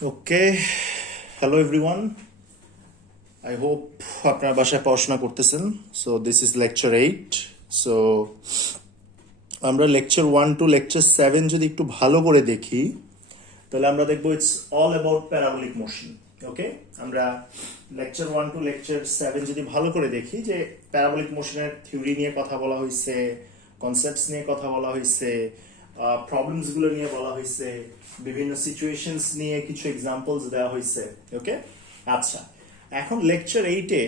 Okay, hello everyone. I hope আপনারা বাসায় পড়াশোনা করতেছেন. So this is lecture 8. So আমরা lecture 1 to lecture 7 যদি একটু ভালো করে দেখি তাহলে আমরা দেখব it's all about parabolic motion. Okay? আমরা lecture 1 to lecture 7 যদি ভালো করে দেখি যে parabolic motion এর থিওরি নিয়ে কথা বলা হয়েছে, কনসেপ্টস নিয়ে কথা বলা হয়েছে, প্রবলেমস গুলো নিয়ে বলা হয়েছে, বিভিন্ন সিচুয়েশনস নিয়ে কিছু এক্সাম্পলস দেওয়া হয়েছে। ওকে, আচ্ছা, এখন লেকচার 8-এ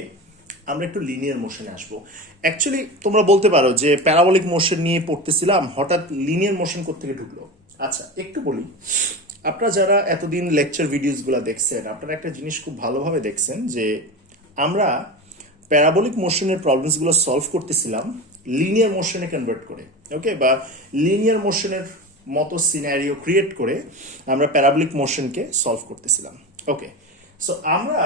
আমরা একটু লিনিয়ার মোশনে আসবো। অ্যাকচুয়ালি তোমরা বলতে পারো যে প্যারাবোলিক মোশন নিয়ে পড়তেছিলাম, হঠাৎ লিনিয়ার মোশন কোত্থেকে ঢুকলো। আচ্ছা, একটু বলি, আপনারা যারা এতদিন লেকচার ভিডিওসগুলো দেখছেন, আপনারা একটা জিনিস খুব ভালোভাবে দেখছেন যে আমরা প্যারাবোলিক মোশনের প্রবলেমসগুলো সলভ করতেছিলাম লিনিয়ার মোশনে কনভার্ট করে। ওকে, বা লিনিয়ার মোশনের মতো সিনারিও ক্রিয়েট করে আমরা প্যারাবোলিক মোশনকে সলভ করতেছিলাম। ওকে, সো আমরা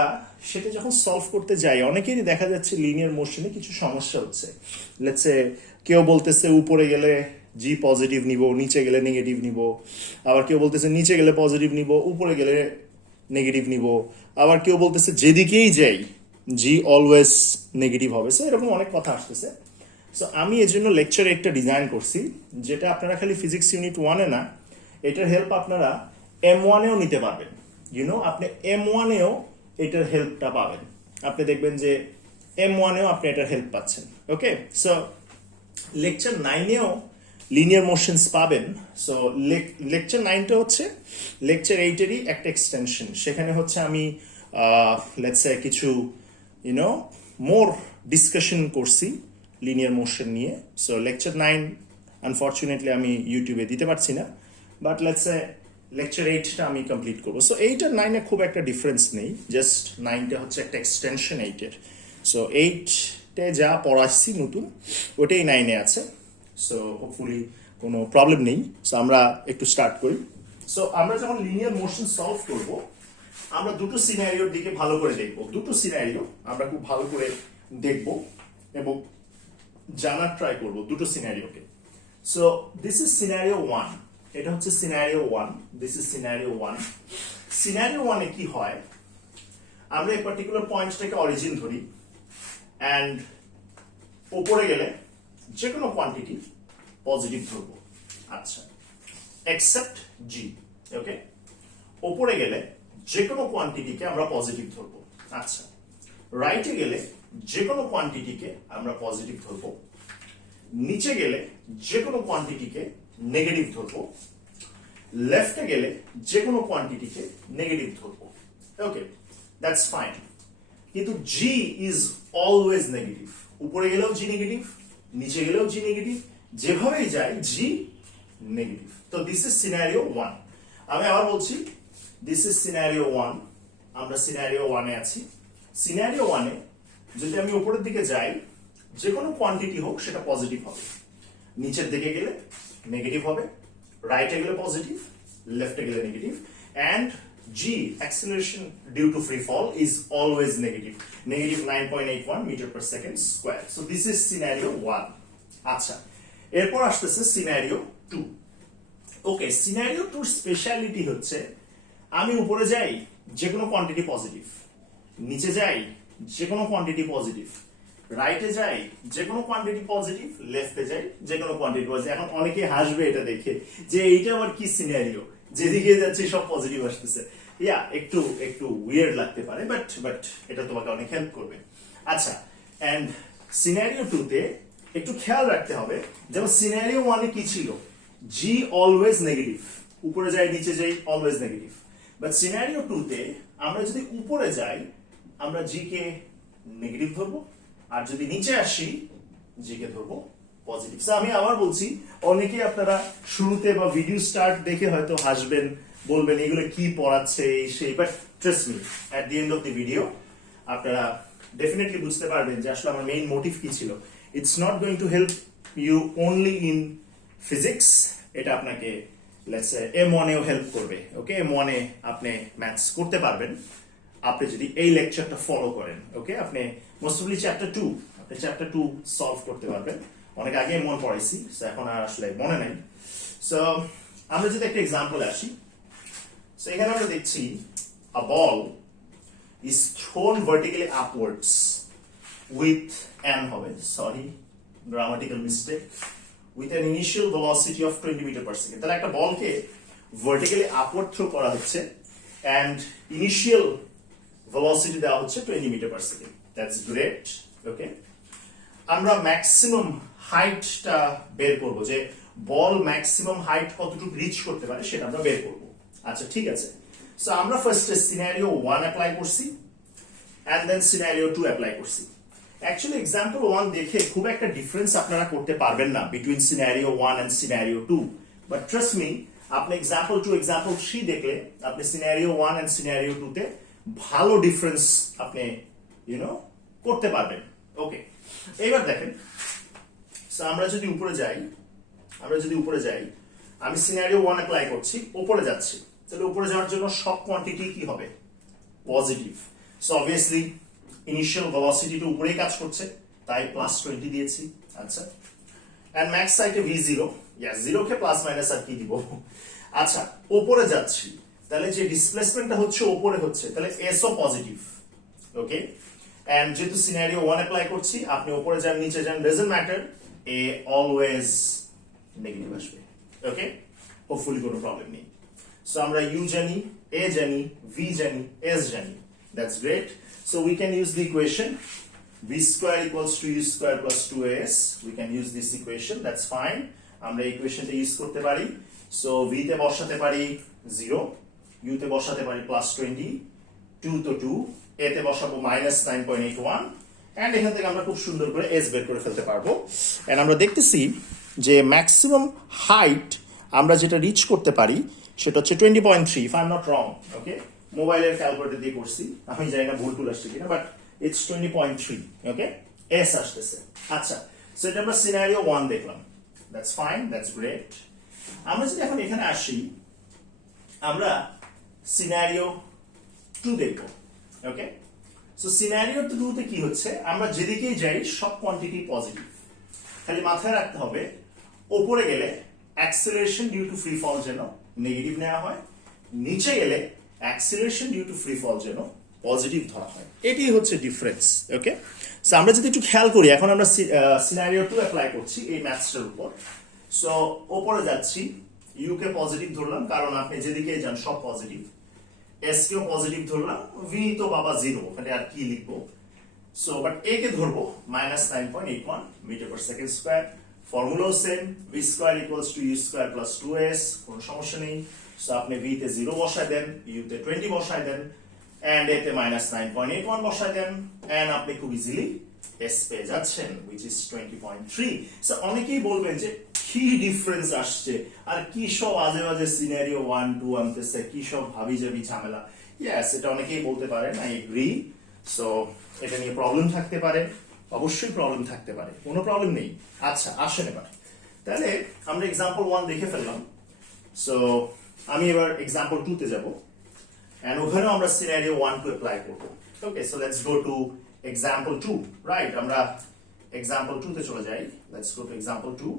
সেটা যখন সলভ করতে যাই অনেকেরই দেখা যাচ্ছে লিনিয়ার মোশনে কিছু সমস্যা হচ্ছে। লেটস সে কেউ বলতেছে উপরে গেলে জি পজিটিভ নিব, নিচে গেলে নেগেটিভ নিব, আবার কেউ বলতেছে নিচে গেলে পজিটিভ নিব, উপরে গেলে নেগেটিভ নিব, আবার কেউ বলতেছে যেদিকেই যাই জি অলওয়েজ নেগেটিভ হবে। সো এরকম অনেক কথা আসতেছে। সো আমি এর জন্য লেকচার একটা ডিজাইন করছি, যেটা আপনারা খালি ফিজিক্স ইউনিট 1-এ না, এটার হেল্প আপনারা M1-এও নিতে পারবেন। ইউনো, আপনি M1-এও এটার হেল্পটা পাবেন। আপনি দেখবেন যে M1-এও আপনি এটার হেল্প পাচ্ছেন। ওকে, সো লেকচার 9-এও লিনিয়ার মোশনস পাবেন। সো লেকচার 9টা হচ্ছে লেকচার 8-এরই একটা এক্সটেনশন। সেখানে হচ্ছে আমি লেটস সে কিছু মোর ডিসকাশন করছি লিনিয়ার মোশন নিয়ে। সো লেকচার 9 আনফর্চুনেটলি আমি ইউটিউবে দিতে পারছি না, বাট লেটস সে লেকচার 8টা আমি কমপ্লিট করবো। সো 8 আর 9-এ খুব একটা ডিফারেন্স নেই, জাস্ট 9টা হচ্ছে একটা এক্সটেনশন 8-এর। সো 8-টে যা পড়াচ্ছি নতুন ওটাই 9-এ আছে। সো হোপফুলি কোনো প্রবলেম নেই। সো আমরা একটু স্টার্ট করি। সো আমরা যখন লিনিয়ার মোশন সলভ করব, আমরা দুটো সিনারিওর দিকে ভালো করে দেখব। দুটো সিনারিও আমরা খুব ভালো করে দেখব এবং জানার ট্রাই করব দুটো সিনারিওকে। সো দিস ইজ সিনারিও 1, এটা হচ্ছে scenario 1, this is scenario 1। Scenario 1-এ কি হয়, আমরা এই পার্টিকুলার পয়েন্টটাকে অরিজিন ধরি অ্যান্ড উপরে গেলে যে কোনো কোয়ান্টিটি পজিটিভ ধরবো। আচ্ছা, এক্সেপ্ট জি। ওকে, উপরে গেলে যে কোনো কোয়ান্টিটিকে আমরা পজিটিভ ধরবো। আচ্ছা, রাইটে গেলে যে কোনো কোয়ান্টিটিকে আমরা পজিটিভ ধরবো, নিচে গেলে যে কোনো কোয়ান্টিটিকে নেগেটিভ ধরবো, লেফটে গেলে যে কোনো কোয়ান্টিটিকে নেগেটিভ ধরবো। ওকে, দ্যাটস ফাইন। কিন্তু জি ইজ অলওয়েজ নেগেটিভ। উপরে গেলেও জি নেগেটিভ, নিচে গেলেও জি নেগেটিভ, যেভাবেই যায় জি নেগেটিভ। তো দিস ইজ সিনারিও 1। আমি আবার বলছি, দিস ইজ সিনারিও 1। আমরা সিনারিও 1-এ আছি। সিনারিও 1-এ যদি আমি উপরের দিকে যাই, যে কোনো কোয়ান্টিটি হোক সেটা পজিটিভ হবে, নিচের দিকে গেলে নেগেটিভ হবে, রাইটে গেলে পজিটিভ, লেফটে গেলে negative, and g acceleration due to free fall is always negative, negative 9.81 metre per second square. So this is scenario 1। আচ্ছা, এরপর আসতেছে সিনারিও 2। ওকে, সিনারিও 2 স্পেশালিটি হচ্ছে আমি উপরে যাই যে কোনো কোয়ান্টিটি পজিটিভ, নিচে যাই যে কোনো কোয়ান্টিটি পজিটিভ, রাইটে যাই যে কোনো কোয়ান্টিটি পজিটিভ, লেফটে যাই যে কোনো কোয়ান্টিটি পজিটিভ। এখন অনেকে হাসবে এটা দেখে যে এইটা আবার কি সিনারিও, যেদিকে যাচ্ছে সব পজিটিভ আসতেছে। ইয়া, একটু একটু উইয়ার্ড লাগতে পারে, বাট এটা তোমাকে অনেক হেল্প করবে। আচ্ছা, এন্ড সিনারিও 2-তে একটু খেয়াল রাখতে হবে, যেমন সিনারিও 1-এ কি ছিল, জি অলওয়েজ নেগেটিভ, উপরে যাই নিচে যাই অলওয়েজ নেগেটিভ। বাট সিনারিও 2-তে আমরা যদি উপরে যাই আমরা জি কে নেগেটিভ ধরবো, আর যদি নিচে আসি জি কে ধরবো পজিটিভ। আমি আবার বলছি, অনেকে আপনারা শুরুতে বা ভিডিও স্টার্ট দেখে হয়তো হাসবেন, বলবেন এগুলো কি পড়াচ্ছে এই সেই, but trust me, at the end of the video আপনারা ডেফিনেটলি বুঝতে পারবেন যে আসলে আমার মেইন মোটিভ কি ছিল। It's not going to help you only in physics, এটা আপনাকে লেটস সে M1-এও হেল্প করবে। ওকে, M1-এ আপনি ম্যাথস করতে পারবেন আপনি যদি এই লেকচারটা ফলো করেন। ওকে, আপনি মোস্ট প্রবাবলি চ্যাপ্টার 2, আপনি চ্যাপ্টার 2 সলভ করতে পারবেন। অনেক আগে M1 পড়াইছি, সো এখন আর আসলে মনে নাই। সো আমরা যদি একটা এক্সাম্পল আসি, সো এখানে আমরা দেখছি a ball is thrown vertically upwards with an হবে sorry grammatical mistake with an initial velocity of 20 meter per second তাহলে একটা বলকে vertically upward throw করা হচ্ছে and initial velocity দেওয়া হচ্ছে 20 meter per second that's great okay আমরা maximum হাইটটা বের করব যে বল ম্যাক্সিমাম হাইট কতটুকু রিচ করতে পারে সেটা আমরা বের করব আচ্ছা ঠিক আছে সো আমরা ফার্স্টে সিনারিও 1 অ্যাপ্লাই করছি and then scenario 2 অ্যাপ্লাই করছি অ্যাকচুয়ালি एग्जांपल 1 দেখে খুব একটা ডিফারেন্স আপনারা করতে পারবেন না between scenario 1 and scenario 2 but trust me আপনি एग्जांपल 2 एग्जांपल 3 দেখলে আপনি scenario 1 and scenario 2 তে ভালো ডিফারেন্স আপনি করতে পারবেন ওকে এবার দেখেন সো আমরা যদি উপরে যাই আমি সিনারিও 1 অ্যাপ্লাই করছি উপরে যাচ্ছি তাহলে উপরে যাওয়ার জন্য সব কোয়ান্টিটি কি হবে positive so obviously initial velocity টা উপরেই কাজ করছে তাই +20 দিয়েছি আচ্ছা এন্ড ম্যাক্স সাইটে v0 yes 0 k plus minus আর কি দিব আচ্ছা উপরে যাচ্ছি তাহলে যে ডিসপ্লেসমেন্টটা হচ্ছে উপরে হচ্ছে তাহলে s ও পজিটিভ ওকে এন্ড যেহেতু সিনারিও 1 অ্যাপ্লাই করছি আপনি উপরে যান নিচে যান doesn't matter a always negative আসবে ওকে হোপফুলি কোনো প্রবলেম নেই সো আমরা u জানি a জানি v জানি s জানি that's great so we can use the equation v square equals to u square plus 2as we can use this equation that's fine আমরা এই ইকুয়েশনটা use করতে পারি সো v তে বসাতে পারি 0 u তে বসাতে পারি +20 2 তো 2 a তে বসাবো -9.81 এন্ড এখান থেকে আমরা খুব সুন্দর করে s বের করে ফেলতে পারবো এন্ড আমরা দেখতেছি যে ম্যাক্সিমাম হাইট আমরা যেটা রিচ করতে পারি সেটা হচ্ছে 20.3 if I'm not wrong ওকে মোবাইলের ক্যালকুলেটর দিয়ে করছি আমি জানি না ভুল টুল আসছে কিনা বাট ইটস 20.3 ওকে s আসতেছে আচ্ছা সো এটা আমরা সিনারিও 1 দেখলাম দ্যাটস ফাইন দ্যাটস গ্রেট আমরা যদি এখন এখানে আসি আমরা সিনারিও 2 দেখব ওকে সো সিনারিও 2 তে কি হচ্ছে আমরা যেদিকেই যাই সব কোয়ান্টিটি পজিটিভ খালি মাথায় রাখতে হবে উপরে গেলে acceleration due to free fall যেন নেগেটিভ নেওয়া হয় নিচে গেলে acceleration due to free fall যেন পজিটিভ ধরা হয় এটাই হচ্ছে ডিফারেন্স ওকে সো আমরা যদি একটু খেয়াল করি এখন আমরা সিনারিও 2 অ্যাপ্লাই করছি এই ম্যাথসটার উপর সো উপরে যাচ্ছি ইউ কে পজিটিভ ধরলাম কারণ আপনি যেদিকে যান সব পজিটিভ s কেও পজিটিভ ধরলাম v তো বাবা 0 ওখানে আর কি লিখবো সো বাট a কে ধরবো -9.81 মিটার পার সেকেন্ড স্কয়ার ফর্মুলাও same v square equals to u square plus 2s কোনো সমস্যা নেই সো আপনি v তে 0 বসায় দেন u তে 20 বসায় দেন এন্ড a তে -9.81 বসায় দেন এন্ড আপনি খুব ইজিলি s পেয়ে যাচ্ছেন which is 20.3 সো অনেকেই বলবেন যে কি ডিফারেন্স আসছে আর কি সব আজে বাজে সিনারিও 1 2 আনতেছে কি সব ভাবি যাবি ঝামেলা ইয়েস এটা অনেকেই বলতে পারেন আই এগ্রি সো এটা নিয়ে প্রবলেম থাকতে পারে অবশ্যই প্রবলেম থাকতে পারে কোনো প্রবলেম নেই আচ্ছা আসেন এবার তাহলে আমরা एग्जांपल 1 দেখে ফেললাম সো আমি এবার एग्जांपल 2 তে যাব এন্ড ওখানেও আমরা সিনারিও 1 টু অ্যাপ্লাই করব okay so let's go to example 2 right আমরা एग्जांपल 2 তে চলে যাই let's go to example 2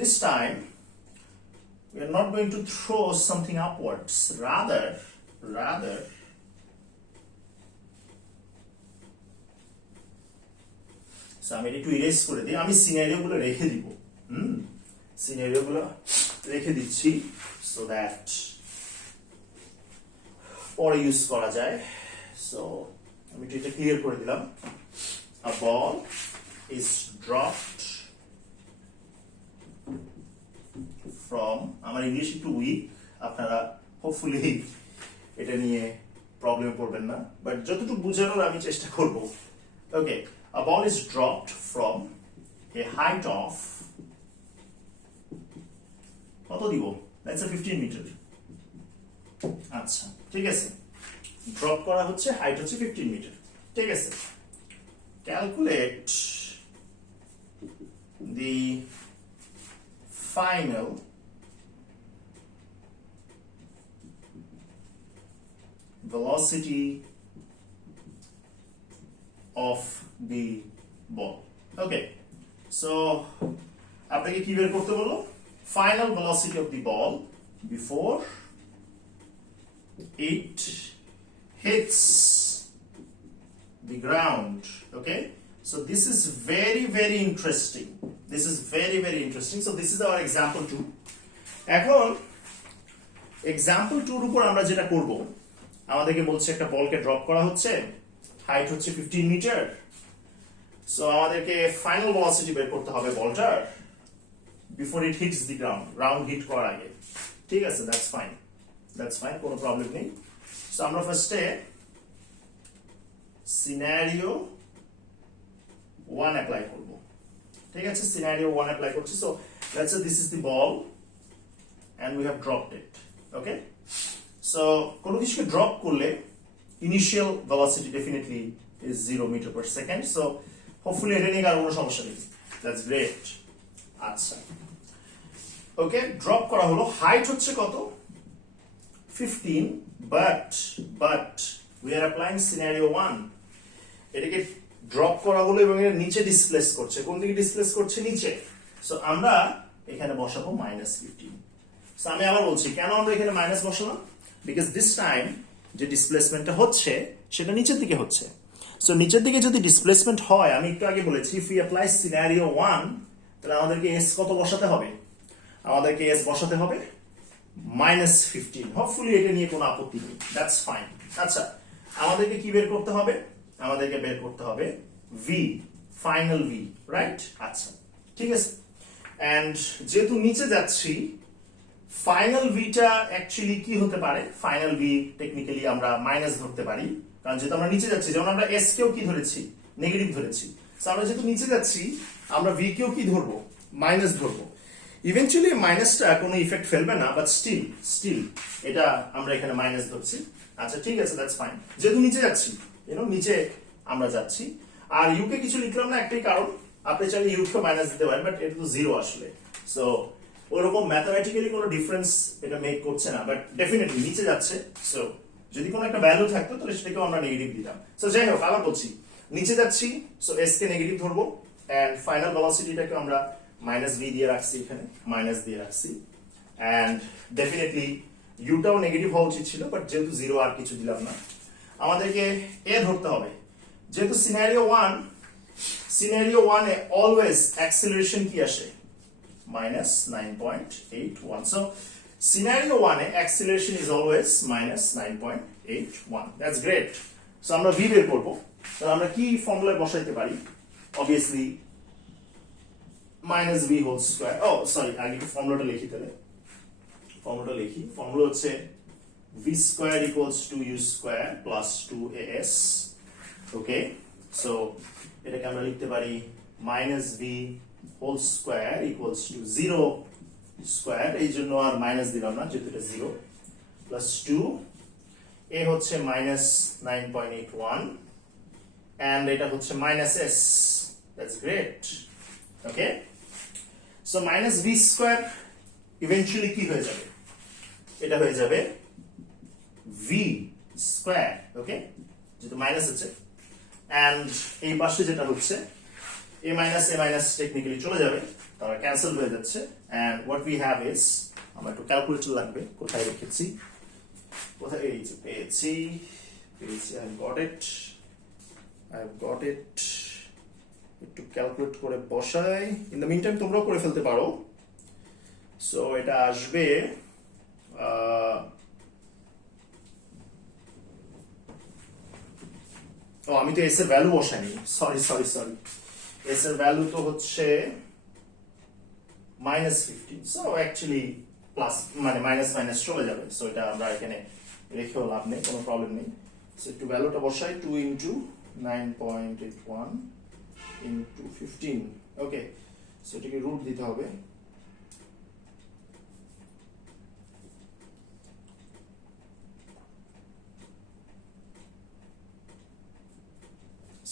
this time we are not going to throw something upwards rather so আমি একটু ইরেজ করে দিই আমি সিনারিও গুলো রেখে দিব সিনারিও গুলো রেখে দিচ্ছি so that পরে ইউজ করা যায় সো আমি এটা ক্লিয়ার করে দিলাম a ball is dropped from আমার ইংলিশ একটু উইক আপনারা হোপফুলি এটা নিয়ে প্রবলেম করবেন না বাট যতটুকু বোঝানোর আমি চেষ্টা করব ওকে a ball is dropped from a height of কত দিব let's say 15 মিটার আচ্ছা ঠিক আছে ড্রপ করা হচ্ছে হাইট হচ্ছে 15 মিটার ঠিক আছে calculate the final velocity of the ball okay so আপনাকে কি বের করতে বলো final velocity of the ball before it hits the ground. Okay, so this is very interesting. This is very interesting. So this is our example 2. এখন example 2 এর উপর আমরা যেটা করব, আমাদেরকে বলছে একটা বলকে ড্রপ করা হচ্ছে, হাইট হচ্ছে 15 মিটার। সো আমাদেরকে ফাইনাল ভেলোসিটি বের করতে হবে বলটার before it hits the ground hit করার আগে। ঠিক আছে, দ্যাটস ফাইন, কোনো প্রবলেম নেই। সো আমরা ফার্স্টে সিনারিও 1 অ্যাপ্লাই করব। ঠিক আছে, সিনারিও 1 অ্যাপ্লাই করছি। So let's say this is the ball and we have dropped it. Okay, so কোনো কিছুকে ড্রপ করলে initial velocity definitely is 0 meter per second. So hopefully এটা নিয়ে আর কোনো সমস্যা নেই। That's great. আচ্ছা, ওকে, ড্রপ করা হলো। হাইট হচ্ছে কত? 15, but we are applying scenario 1. এটাকে ড্রপ করা হলো এবং এটা নিচে ডিসপ্লেস করছে। কোন দিকে ডিসপ্লেস করছে? নিচে। সো আমরা এখানে বসাবো -15। সো আমি আবার বলছি কেন আমরা এখানে মাইনাস বসালাম, বিকজ দিস টাইম যে ডিসপ্লেসমেন্টটা হচ্ছে সেটা নিচের দিকে হচ্ছে। সো নিচের দিকে যদি ডিসপ্লেসমেন্ট হয়, আমি একটু আগে বলেছি ইফ উই অ্যাপ্লাই সিনারিও 1, তাহলে আমাদেরকে এস কত বসাতে হবে? আমাদেরকে এস বসাতে হবে -15। হোপফুলি এটা নিয়ে কোনো আপত্তি নেই, দ্যাটস ফাইন। আচ্ছা, আমাদেরকে কি বের করতে হবে? আমাদেরকে বের করতে হবে ভি, ফাইনাল ভি, রাইট? আচ্ছা, ঠিক আছে। এন্ড যেহেতু নিচে যাচ্ছি, ফাইনাল ভিটা অ্যাকচুয়ালি কি হতে পারে? ফাইনাল ভি টেকনিক্যালি আমরা মাইনাস ধরতে পারি, কারণ যেহেতু আমরা নিচে যাচ্ছি, যেমন আমরা এস কেও কি ধরেছি? নেগেটিভ ধরেছি। সো আমরা যেহেতু নিচে যাচ্ছি, আমরা ভি কেও কি ধরবো? মাইনাস ধরবো। ইভেন্চুয়ালি মাইনাসটা কোনো ইফেক্ট ফেলবে না, বাট স্টিল এটা আমরা এখানে মাইনাস ধরছি। আচ্ছা, ঠিক আছে, দ্যাটস ফাইন। যেহেতু নিচে যাচ্ছি, নিচে আমরা যাচ্ছি। আর ইউকে কিছু লিখলাম না, একটাই কারণ, আপনি চাইলে ইউকে মাইনাস দিতে পারেন, বাট এটা তো 0 আসলে। সো ওরকম ম্যাথমেটিক্যালি কোনো ডিফারেন্স এটা মেক করছে না, বাট ডেফিনেটলি নিচে যাচ্ছে। সো যদি কোনো একটা ভ্যালু থাকতো তাহলে সেটাকেও আমরা নেগেটিভ দিতাম। সো যাই হোক, আবার বলছি নিচে যাচ্ছি, সো এস কে নেগেটিভ ধরবো, এন্ড ফাইনাল ভেলোসিটিটাকে আমরা -v দিয়ে রাখছি, এখানে মাইনাস দিয়ে রাখছি। এন্ড ডেফিনেটলি ইউটাও নেগেটিভ হওয়া উচিত ছিল, বাট যেহেতু 0 আর কিছু দিলাম না। আমাদেরকে এ ধরতে হবে, যেহেতু সিনারিও 1 এ অলওয়েজ অ্যাক্সিলারেশন কি আসে? -9.81. So scenario 1 A acceleration is always -9.81. That's great. So আমরা v বের করব। তো আমরা কি ফর্মুলায় বসাইতে পারি? Obviously -v whole square. Oh sorry, আগে একটু ফর্মুলাটা লিখি তাহলে। ফর্মুলা হচ্ছে v square equals to u square plus 2as. Okay, so এটাকে আমরা লিখতে পারি -v whole square equals to 0 square, এই জন্য আর মাইনাস দিলাম না যেহেতু এটা 0, প্লাস 2 এ হচ্ছে -9.81 and এটা হচ্ছে -s. That's great. Okay, so -v square eventually কি হয়ে যাবে? এটা হয়ে যাবে v square. Okay, যেহেতু মাইনাস আছে, and এই পাশে যেটা হচ্ছে a minus টেকনিক্যালি চলে যাবে, তারা ক্যান্সেল হয়ে যাচ্ছে। and what we have is, আমরা একটু ক্যালকুলেটর লাগবে, কোথায় রেখেছি, এই যে পেয়েছি, I've got it, একটু ক্যালকুলেট করে বসাই। ইন দ্য মিন টাইম তোমরাও করে ফেলতে পারো। সো এটা আসবে আমি তো এস এর ভ্যালু বসাইনি, সরি এস এর ভ্যালু তো হচ্ছে -15। সো অ্যাকচুয়ালি প্লাস মাইনাস চলে যাবে। সো এটা আমরা এখানে রেখেও লাভ নেই, কোনো প্রবলেম নেই। সো একটু ভ্যালুটা বসাই, 2 × 9.81 × 15। ওকে, সো এটাকে রুট দিতে হবে।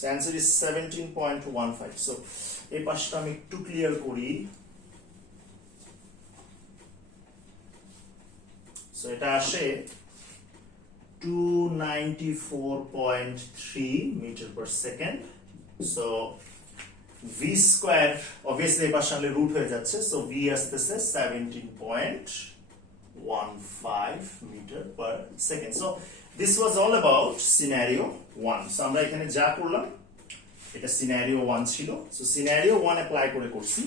So answer is 17.15. So এই পাশটা আমি একটু ক্লিয়ার করি। সো এটা আসে 294.3 metre per second. So v square obviously এই পাশে আনলে রুট হয়ে যাচ্ছে, সো v আসতেছে 17.15 metre per second. So this was all about scenario 1. So আমরা এখানে যা করলাম এটা scenario 1 ছিল। So scenario 1 অ্যাপ্লাই করে করছি,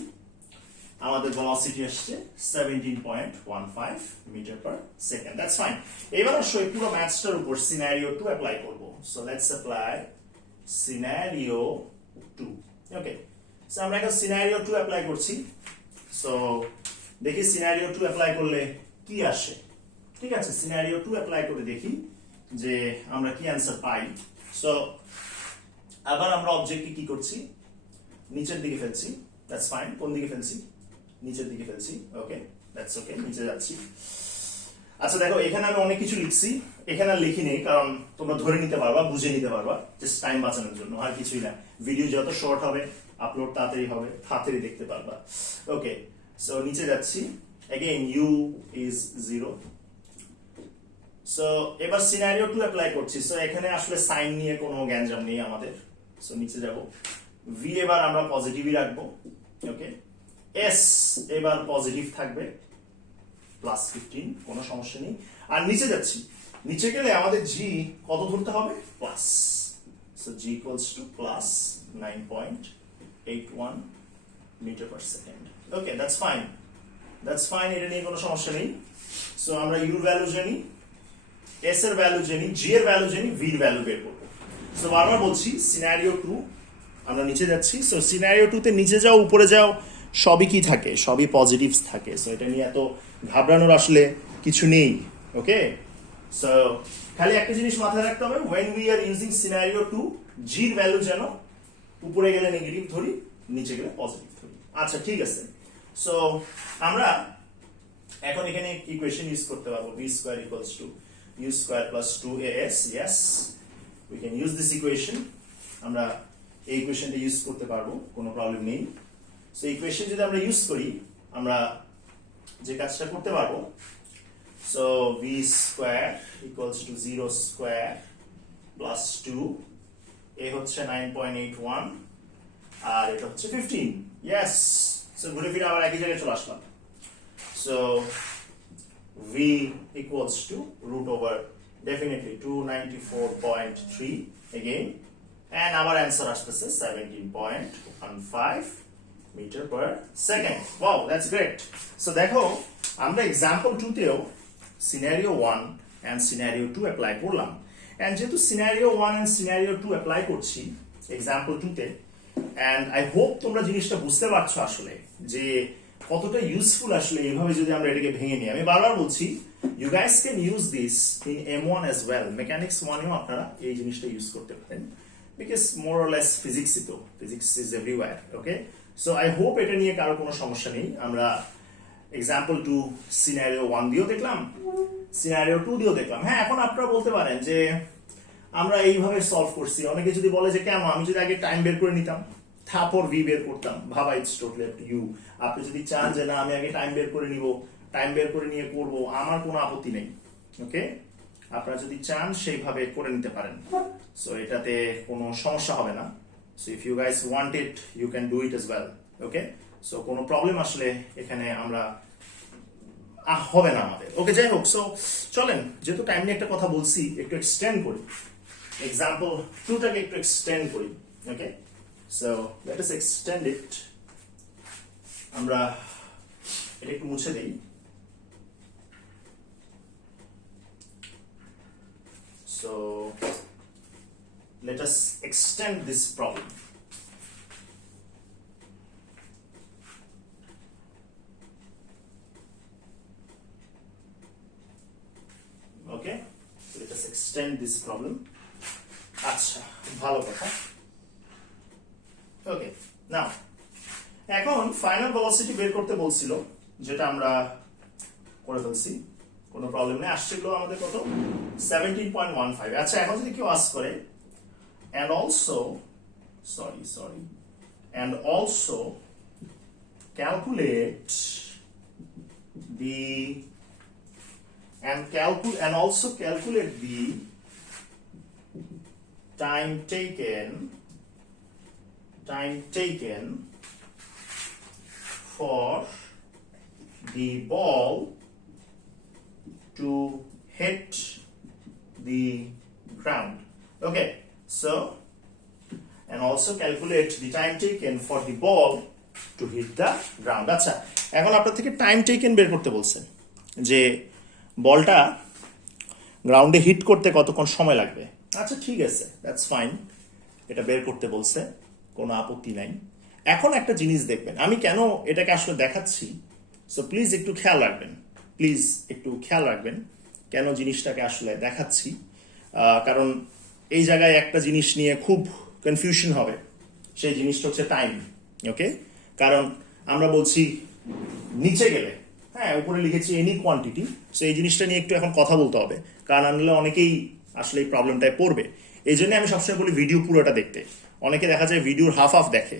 আমাদের velocity আসছে 17.15 metre per second. That's fine. এবার আসো এই পুরো ম্যাথসটার উপর scenario 2 অ্যাপ্লাই করব। So let's apply scenario 2. Okay, so আমরা এখন scenario 2 অ্যাপ্লাই করছি। সো দেখি scenario 2 অ্যাপ্লাই করলে কি আসে। ঠিক আছে, scenario 2 অ্যাপ্লাই করে দেখি যে আমরা কি অ্যানসার পাই। সো আবার আমরা অবজেক্টকে কি করছি, নিচের দিকে ফেলছি। That's fine. কোন দিকে ফেলছি? নিচের দিকে ফেলছি। ওকে, দ্যাটস ওকে, নিচে যাচ্ছি। আচ্ছা দেখো, এখানে আমি অনেক কিছু লিখছি, এখানে আর লিখি নেই, কারণ তোমরা ধরে নিতে পারবা, বুঝে নিতে পারবা, জাস্ট টাইম বাঁচানোর জন্য, আর কিছুই না। ভিডিও যত শর্ট হবে, আপলোড তাড়াতাড়ি হবে, তাড়াতাড়ি দেখতে পারবা। ওকে, সো নিচে যাচ্ছি। Again, u is 0. সো এবার সিনারিও 2 অ্যাপ্লাই করছি। সো এখানে আসলে সাইন নিয়ে কোনো গ্যাঞ্জাম নেই আমাদের। সো নিচে যাব। v এবার আমরা পজিটিভই রাখবো। ওকে, s এবার পজিটিভ থাকবে, +15, কোনো সমস্যা নেই। আর নিচে যাচ্ছি, নিচে গেলে আমাদের g কত ধরতে হবে? Plus. So g equals to plus 9.81 metre per second. Okay, that's fine, that's fine, এটা নিয়ে কোনো সমস্যা নেই। সো আমরা u এর ভ্যালু জানি, s এর ভ্যালু জানি, g এর ভ্যালু জানি, v এর ভ্যালু বের করব। সো বারবার বলছি সিনারিও 2 আমরা নিচে যাচ্ছি। সো সিনারিও 2 তে নিচে যাও উপরে যাও সবই কি থাকে? সবই পজিটিভস থাকে। সো এটা নিয়ে এত ঘাবড়ানোর আসলে কিছু নেই। ওকে, সো খালি একটা জিনিস মাথায় রাখতে হবে, when we are using scenario 2 g এর ভ্যালু যেন উপরে গেলে নেগেটিভ ধরি, নিচে গেলে পজিটিভ ধরি। আচ্ছা ঠিক আছে। সো আমরা এখন এখানে ইকুয়েশন ইউজ করতে পারবো, v square equals to u square plus 2as. yes, we can use this equation. আমরা এই ইকুয়েশনটা ইউজ করতে পারবো, কোনো প্রবলেম নেই। সো ইকুয়েশন যদি আমরা ইউজ করি, আমরা যে কাজটা করতে পারবো, so v square equals to 0 square plus 2, এ হচ্ছে 9.81 আর এটা হচ্ছে 15। yes, সো ঘুরে ফিরে আবার একই জায়গায় চলে আসলাম। So v equals to root over definitely 294.3 again, and our answer আসতেছে 17.15 metre per second. Wow, that's great. So দেখো, আমরা এক্সাম্পল 2 তেও সিনারিও 1 এন্ড সিনারিও 2 অ্যাপ্লাই করলাম। এন্ড যেহেতু সিনারিও 1 এন্ড সিনারিও 2 অ্যাপ্লাই করছি এক্সাম্পল 2 তে, এন্ড আই হোপ তোমরা জিনিসটা বুঝতে পারছো আসলে যে কতটা ইউজফুল আসলে এইভাবে যদি আমরা এটাকে ভেঙে নিই। আমি বারবার বলছি, you guys can use this in M1 as well, mechanics 1 এও আপনারা এই জিনিসটা ইউজ করতে পারেন, বিকজ মোর অর লেস ফিজিক্সই তো, physics is everywhere. Okay, so I hope এটা নিয়ে কারো কোনো সমস্যা নেই। আমরা এক্সাম্পল 2 সিনারিও 1 দিয়েও দেখলাম, সিনারিও 2 দিয়েও দেখলাম। হ্যাঁ, এখন আপনারা বলতে পারেন যে আমরা এইভাবে সলভ করছি। অনেকে যদি বলে যে কেন, আমি যদি আগে টাইম বের করে নিতাম, তারপর ভি বের করতাম, ভাবা, it's totally up to you. আপনি যদি চান যে না আমি আগে টাইম বের করে নিব, টাইম বের করে নিয়ে করব, আমার কোনো আপত্তি নেই। ওকে, আপনারা যদি চান সেইভাবে করে নিতে পারেন। সো এটাতে কোনো সমস্যা হবে না। So if you guys want it, you can do it as well. Okay, so কোনো প্রবলেম আসলে এখানে আমরা হবে না আমাদের। ওকে, যাই হোক, সো চলেন, যেহেতু টাইম নিয়ে একটা কথা বলছি, একটু এক্সটেন্ড করি, এক্সাম্পল 2টাকে একটু এক্সটেন্ড করি। Okay, so let us extend it. আমরা এটা একটু মুছে দেই। So let us extend this problem. Okay, let us extend this problem. আচ্ছা, ভালো কথা। ওকে, নাও এখন ফাইনাল ভেলোসিটি বের করতে বলছিল, যেটা আমরা করে ফেলছি, কোনো প্রবলেম নেই। আসছিল আমাদের কত? 17.15। আচ্ছা, এখন যদি কেউ আস্ক করে and also calculate the time taken for the ball to hit the ground. Okay, so and also calculate the time taken for the ball to hit the ground. আচ্ছা, এখন আপনার থেকে টাইম টেকেন বের করতে বলছে যে বলটা গ্রাউন্ডে হিট করতে কতক্ষণ সময় লাগবে। আচ্ছা ঠিক আছে, দ্যাটস ফাইন, এটা বের করতে বলছে, কোনো আপত্তি নাই। এখন একটা জিনিস দেখবেন, আমি কেন এটাকে আসলে দেখাচ্ছি, সো প্লিজ একটু খেয়াল রাখবেন, প্লিজ একটু খেয়াল রাখবেন কেন জিনিসটাকে আসলে দেখাচ্ছি। কারণ এই জায়গায় একটা জিনিস নিয়ে খুব কনফিউশন হবে, সেই জিনিসটা হচ্ছে টাইম। ওকে, কারণ আমরা বলছি নিচে গেলে, হ্যাঁ উপরে লিখেছি এনি কোয়ান্টিটি, সো এই জিনিসটা নিয়ে একটু এখন কথা বলতে হবে, কারণ আনলে অনেকেই আসলে এই প্রবলেমটায় পড়বে। এই জন্য আমি সবসময় বলি ভিডিও পুরোটা দেখতে। অনেকে দেখা যায় ভিডিওর হাফ হাফ দেখে,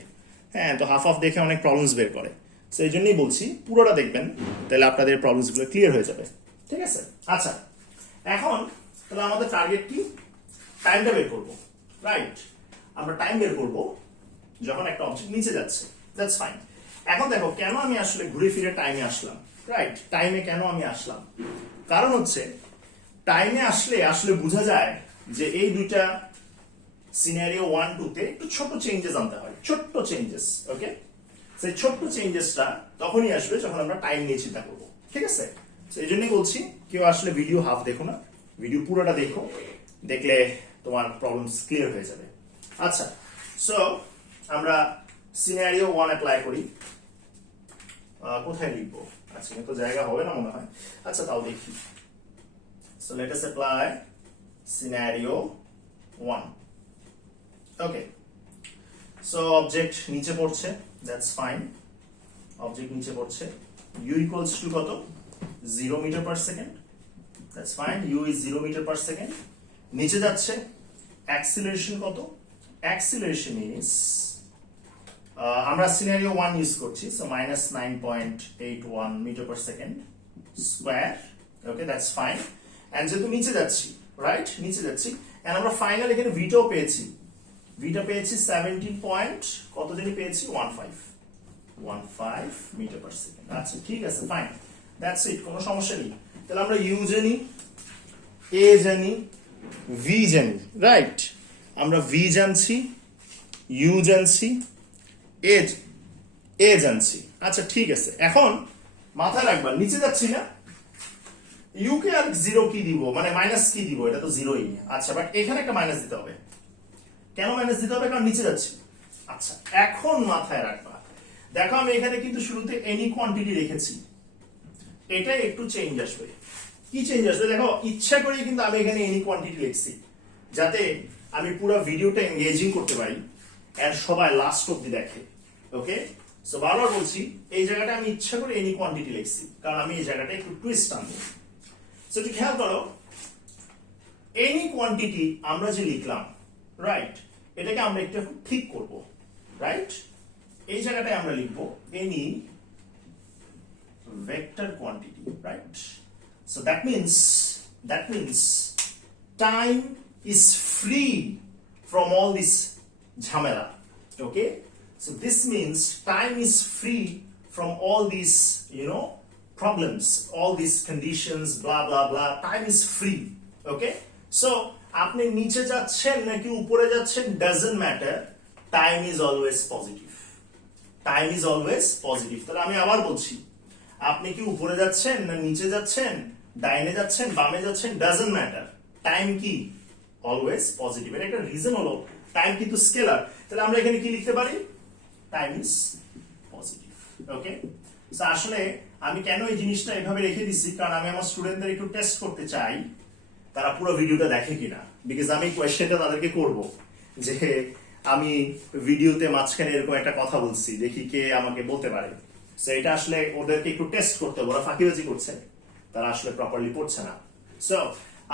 হ্যাঁ তো হাফ হাফ দেখে অনেক প্রবলেমস বের করে। সো এই জন্যই বলছি পুরোটা দেখবেন, তাহলে আপনাদের প্রবলেমসগুলো ক্লিয়ার হয়ে যাবে। ঠিক আছে, আচ্ছা এখন তাহলে আমাদের টার্গেট কি, টাইমটা বের করবো, রাইট? আমরা টাইম বের করবো যখন একটা অবজেক্ট নিচে যাচ্ছে, দ্যাটস ফাইন। এখন দেখো কেন আমি আসলে ঘুরে ফিরে টাইমে আসলাম, রাইট? টাইমে কেন আমি আসলাম, কারণ হচ্ছে টাইমে আসলে আসলে বোঝা যায় যে এই দুইটা সিনারিও 1-2 তে একটু ছোট চেঞ্জেস আনতে হয়, ছোট্ট চেঞ্জেস। ওকে, সেই ছোট্ট চেঞ্জেসটা তখনই আসবে যখন আমরা টাইম নিয়ে চিন্তা করবো। ঠিক আছে, এই জন্যই বলছি কেউ আসলে ভিডিও হাফ দেখো না, ভিডিও পুরোটা দেখো, দেখলে তোমার প্রবলেমস ক্লিয়ার হয়ে যাবে। আচ্ছা, সো আমরা সিনারিও 1 অ্যাপ্লাই করি। কোথায় লিখবো, আচ্ছা তো জায়গা হবে না মনে হয়। আচ্ছা তাও দেখি। So let us apply scenario 1। ওকে, সো অবজেক্ট নিচে পড়ছে, দ্যাটস ফাইন, অবজেক্ট নিচে পড়ছে। u ইকুয়ালস টু কত, 0 metre per second, that's fine, u is 0 metre per second. নিচে যাচ্ছে, অ্যাক্সিলারেশন কত, অ্যাক্সিলারেশন ইজ আমরা সিনারিও 1 ইউজ করছি, so -9.81 metre per second square. Okay, that's fine. And যেহেতু নিচে যাচ্ছি, রাইট, নিচে যাচ্ছি, এন্ড আমরা ফাইনাল এখানে ভিটাও পেয়েছি, ভিটা পেয়েছি 17 পয়েন্ট কত জানি পেয়েছি, 15 মিটার পার সেকেন্ড। আচ্ছা ঠিক আছে, ফাইন, দ্যাটস ইট, কোনো সমস্যা নেই। তাহলে আমরা ইউ জানি, এ জানি, ভি জানি, রাইট? আমরা ভি জানছি, ইউ জানছি, এ জানছি। আচ্ছা ঠিক আছে, এখন মাথায় রাখবা নিচে যাচ্ছি না, ইউ কে আর জিরো কি দিব, মানে মাইনাস কি দিব, এটা তো জিরোই। আচ্ছা বাট এখানে একটা মাইনাস দিতে হবে, কেন মাইনাস দিতে হবে, কারণ নিচে যাচ্ছি। আচ্ছা এখন মাথায় রাখবা, দেখো আমি এখানে কিন্তু শুরুতে এনি কোয়ান্টিটি রেখেছি, এটা একটু চেঞ্জ আসবে। কি চেঞ্জ আসবে দেখো, ইচ্ছা করে কিন্তু আমি এখানে এনি কোয়ান্টিটি লিখছি যাতে আমি পুরো ভিডিওটা এনগেজিং করতে পারি এন্ড সবাই লাস্ট অবধি দেখে। ওকে, সো বারবার বলছি এই জায়গাটা আমি ইচ্ছা করে এনি কোয়ান্টিটি লিখছি, কারণ আমি এই জায়গাটা একটু টুইস্ট আনবো। সো একটু খেয়াল করো, এনি কোয়ান্টিটি আমরা যে লিখলাম, রাইট, এটাকে আমরা একটু এখন ঠিক করব, রাইট? এই জায়গাটায় আমরা লিখবো any vector quantity, right? So that means time is free from all this ঝামেলা। ওকে, so this means time is free from all these problems, all these conditions, blah blah blah, time is free. Okay, so আপনি নিচে যাচ্ছেন নাকি উপরে যাচ্ছেন doesn't matter, time is always positive, time is always positive। তাহলে আমি আবার বলছি, আপনি কি উপরে যাচ্ছেন না নিচে যাচ্ছেন, ডাইনে যাচ্ছেন বামে যাচ্ছেন, doesn't matter, টাইম কি অলওয়েজ পজিটিভ। এর একটা রিজন হলো টাইম কিন্তু স্কেলার, তাহলে আমরা এখানে কি লিখতে পারি, time is positive. Okay, so আসলে আমি কেন এই জিনিসটা এভাবে রেখে দিচ্ছি, কারণ আমি আমার স্টুডেন্টদের একটু টেস্ট করতে চাই তারা পুরো ভিডিওটা দেখে কিনা, বিকজ আমি কোয়েশ্চেনটা তাদেরকে করব যে আমি ভিডিওতে মাঝখানে এরকম একটা কথা বলছি, দেখি কে আমাকে বলতে পারে। সো এটা আসলে ওদেরকে একটু টেস্ট করতে হবে, ওরা ফাঁকিবাজি করছে, তারা আসলে প্রপারলি পড়ছে না। সো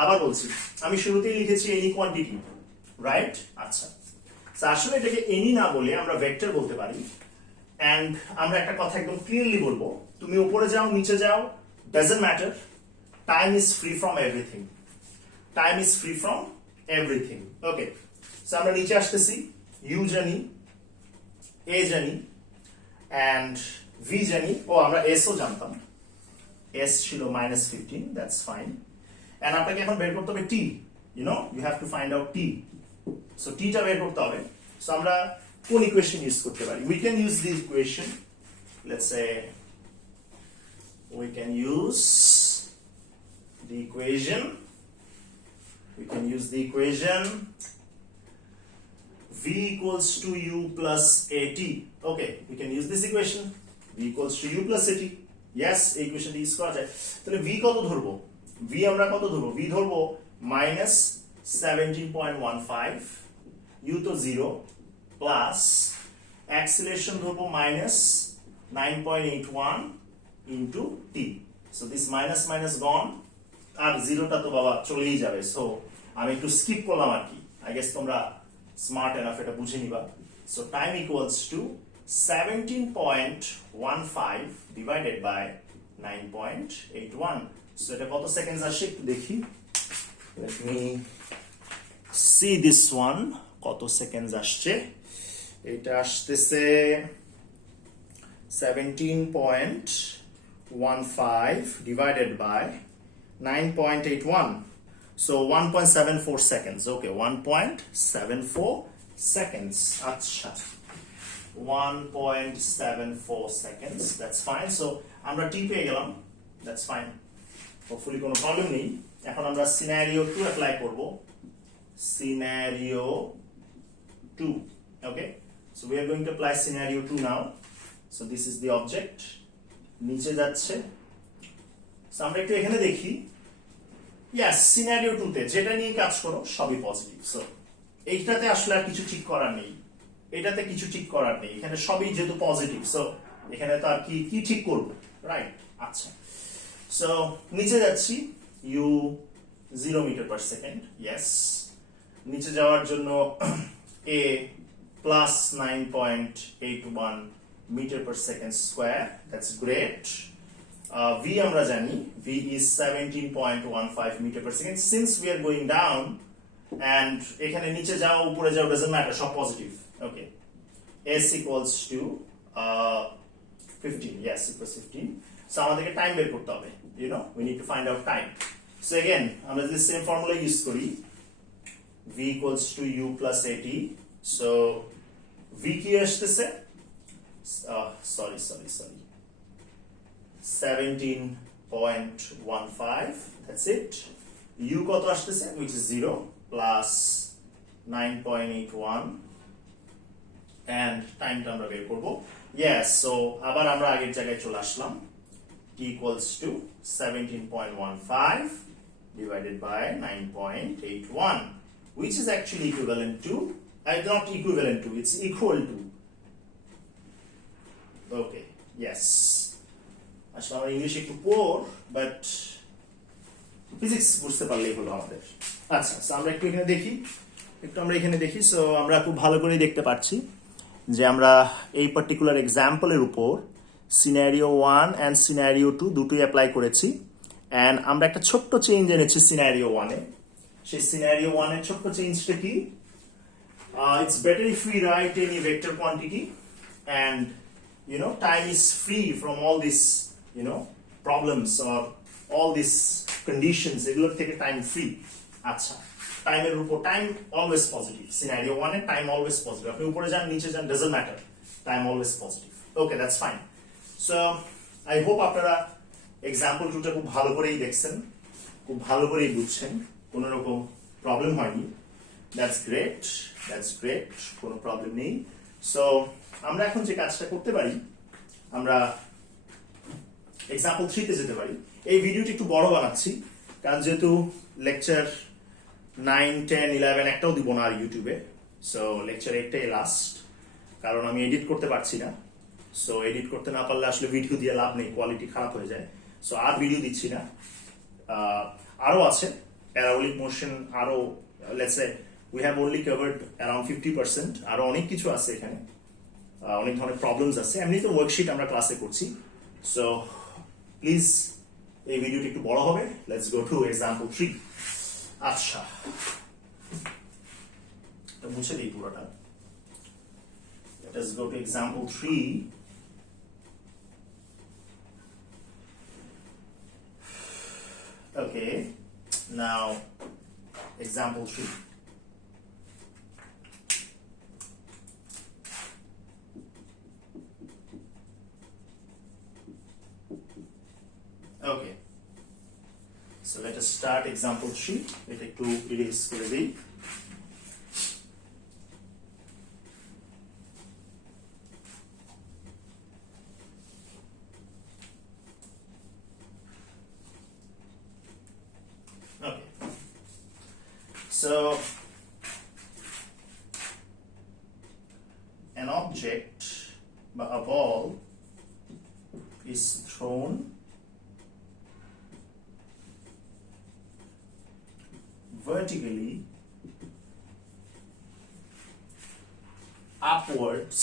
আবার বলছি, আমি শুরুতেই লিখেছি এনি কোয়ান্টিটি, রাইট? আচ্ছা, আসলে এটাকে এনি না বলে আমরা ভেক্টর বলতে পারি। এন্ড আমরা একটা কথা একদম ক্লিয়ারলি বলবো, তুমি উপরে যাও নিচে যাও, doesn't matter, time is free from everything, time is free from everything. Okay, so আমরা নিচে আসতেছি, ইউ জানি, এ জানি, এন্ড ভি জানি, ও আমরা এস ও জানতাম, এস ছিল -15, দ্যাটস ফাইন। এন্ড আপনাকে এখন বের করতে হবে টি, you know, you have to find out t. So t টা বের করতে হবে। So আমরা কোন ইকুয়েশন ইউজ করতে পারি? We can use this equation. Let's say we can use the equation. We can use the equation v equals to u plus at. Okay, we can use this equation. V equals to u plus at. Yes, এই ইকুয়েশনটা use করা যায়। তাহলে v কত ধরবো? v আমরা কত ধরবো? v ধরবো minus 17.15, u তো 0, প্লাস acceleration ধরবো minus 9.81 into t. So this minus minus gone, আর জিরোটা তো বাবা চলেই যাবে। সো আমি একটু স্কিপ করলাম আর কি। I guess তোমরা স্মার্ট এনাফ এটা বুঝে নিবা। So time equals to 17.15 divided by 9.81. So এটা কত সেকেন্ডস আসে একটু দেখি। Let me see this one. কত সেকেন্ডস আসছে? এটা আসতেছে 17.15 divided by 9.81. So 1.74 seconds. Okay, 1.74 seconds. আচ্ছা, 1.74 seconds. That's fine. So আমরা t পেয়ে গেলাম। That's fine. Hopefully কোনো প্রবলেম নেই। এখন আমরা সিনারিও 2 অ্যাপ্লাই করব। Scenario 2. Okay. So we are going to apply scenario 2 now. So this is the object. নিচে যাচ্ছে। So আমরা একটু এখানে দেখি। Yes, scenario 2 তে যেটা নিয়ে কাজ করো সবই পজিটিভ। So এইটাতে আসলে আর কিছু ঠিক করার নেই। এটাতে কিছু ঠিক করার নেই। এখানে সবই যেহেতু পজিটিভ। So এখানে তো আর কি ঠিক করব? রাইট? আচ্ছা। So নিচে যাচ্ছি u 0 metre per second. Yes. নিচে যাওয়ার জন্য a plus 9.81 meter per second square. That's great. V আমরা জানি V is 17.15 meter per second. Since we are going down and এখানে নিচে যাও উপরে যাও doesn't matter, সব positive. Okay. S equals to 15. Yes, it was 15. So আমাদেরকে time বের করতে হবে। You know, we need to find out time. So again, আমরা যদি সেম ফর্মুলা ইউজ করি, V equals to u plus at. So V কি আসতেছে? Sorry. 17.15. That's it. U কত আসতেছে? Which is 0 plus 9.81 and time টা আমরা বের করব। Yes, so আবার আমরা আগের জায়গায় চলে আসলাম। T equals to 17.15 divided by 9.81, which is actually equivalent to, not equivalent to, it's equal to. Okay, yes. আসলে আমার ইংলিশ একটু পোর, বাট ফিজিক্স বুঝতে পারলেই হলো আমাদের। আচ্ছা, সো আমরা একটু এখানে দেখি। সো আমরা খুব ভালো করে দেখতে পাচ্ছি যে আমরা এই পার্টিকুলার এক্সাম্পলের উপর সিনারিও 1 অ্যান্ড সিনারিও 2 দুটোই অ্যাপ্লাই করেছি। অ্যান্ড আমরা একটা ছোট্ট চেঞ্জ এনেছি সিনারিও 1-এ। সেই সিনারিও 1-এর ছোট্ট চেঞ্জটা কি? It's better if we write any vector quantity and time is free from all these problems or all these conditions. এগুলোর থেকে time free. আচ্ছা, টাইমের উপর টাইম অলওয়েজ পজিটিভ। সিনারিও 1-এ টাইম অলওয়েজ পজিটিভ। আপনি উপরে যান নিচে যান doesn't matter, time always positive. Okay, that's fine. So I hope আপনারা এক্সাম্পল 2টা খুব ভালো করেই দেখছেন, খুব ভালো করেই বুঝছেন, কোনো রকম প্রবলেম হয়নি। That's great, কোনো প্রবলেম নেই। সো আমরা এখন যে কাজটা করতে পারি, আমরা এক্সাম্পল 3 তে যেতে পারি। এই ভিডিওটি একটু বড় বানাচ্ছি কারণ যেহেতু লেকচার 9, 10, 11 একটাও দিব না আর ইউটিউবে। সো লেকচার 8টাই লাস্ট, কারণ আমি এডিট করতে পারছি না। সো এডিট করতে না পারলে আসলে ভিডিও দিয়ে লাভ নেই, কোয়ালিটি খারাপ হয়ে যায়। সো আর ভিডিও দিচ্ছি না। আরো আছে প্যারাবোলিক মোশন, আরো let's say we have only covered around 50%. আরো অনেক কিছু আছে এখানে, অনেক ধরনের প্রবলেমস আছে। এমনিতে ওয়ার্কশিট আমরা ক্লাসে করছি। সো প্লিজ এই ভিডিওটি একটু বড় হবে। Let's go to example 3। আচ্ছা, এটা মুছে দিই পুরোটা। Let us go to example 3. Okay, now example 3. Okay, so let us start example 3. Let us erase করে দিই। Okay, so an object, a ball, is thrown vertically upwards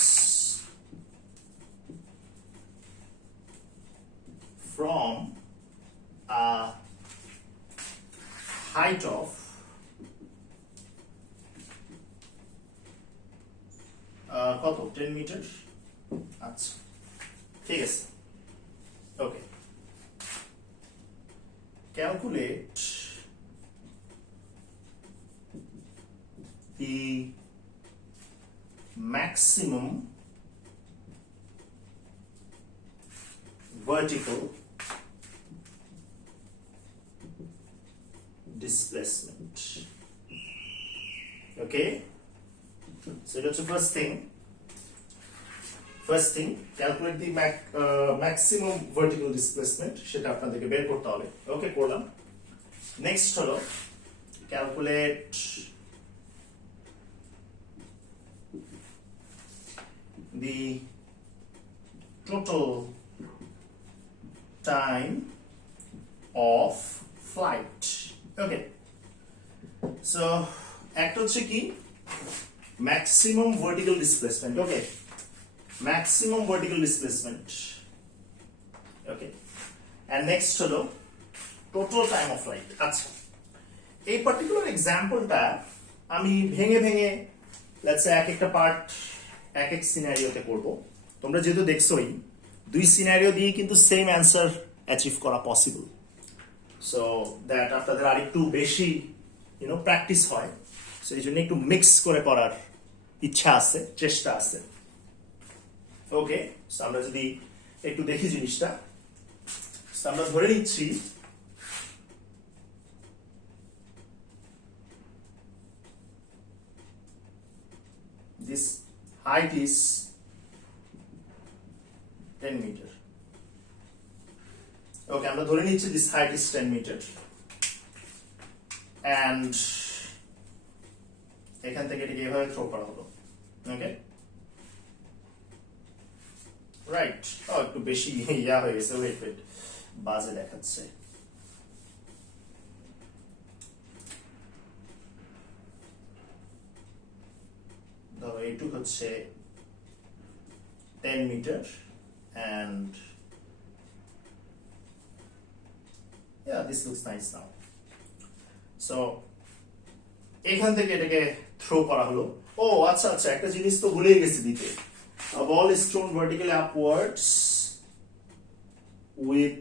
from a height of কত 10 metre. আচ্ছা, ঠিক আছে। ওকে, calculate the maximum vertical displacement. Okay, so that's the first thing. Calculate the maximum vertical displacement, সেটা আপনাদেরকে বের করতে হবে। ওকে, করলাম। নেক্সট হলো calculate the total time of flight. Okay, so একটা হচ্ছে কি maximum vertical displacement. Okay, maximum vertical displacement. Okay, and next হলো total time of flight. আচ্ছা, এই পার্টিকুলার এক্সাম্পলটা আমি ভেঙে ভেঙে লেটস সে একটা পার্ট এক এক সিনারিওতে করব। তোমরা যেহেতু দেখছোই দুই সিনারিও দিয়ে কিন্তু সেম অ্যান্সার অ্যাচিভ করা পসিবল, সো দ্যাট আপনাদের আর একটু বেশি প্র্যাকটিস হয়। সো এই জন্য একটু মিক্স করে করার ইচ্ছা আছে, চেষ্টা আছে। ওকে, সো আমরা যদি একটু দেখি জিনিসটা, আমরা ধরে নিচ্ছি this height is 10 meter. Okay, আমরা ধরে নিচ্ছি this height is 10 meter and এখান থেকে এটাকে এভাবে থ্রো করা হলো। ওকে, রাইট। একটু বেশি ইয়া হয়ে গেছে, ওয়েট বাজে দেখাচ্ছে। ধরো এইটুক হচ্ছে 10 metre and yeah, this looks nice now. So এখান থেকে এটাকে থ্রো করা হলো। ও আচ্ছা আচ্ছা, একটা জিনিস তো ভুলেই গেছি দিতে। A ball is thrown vertically upwards with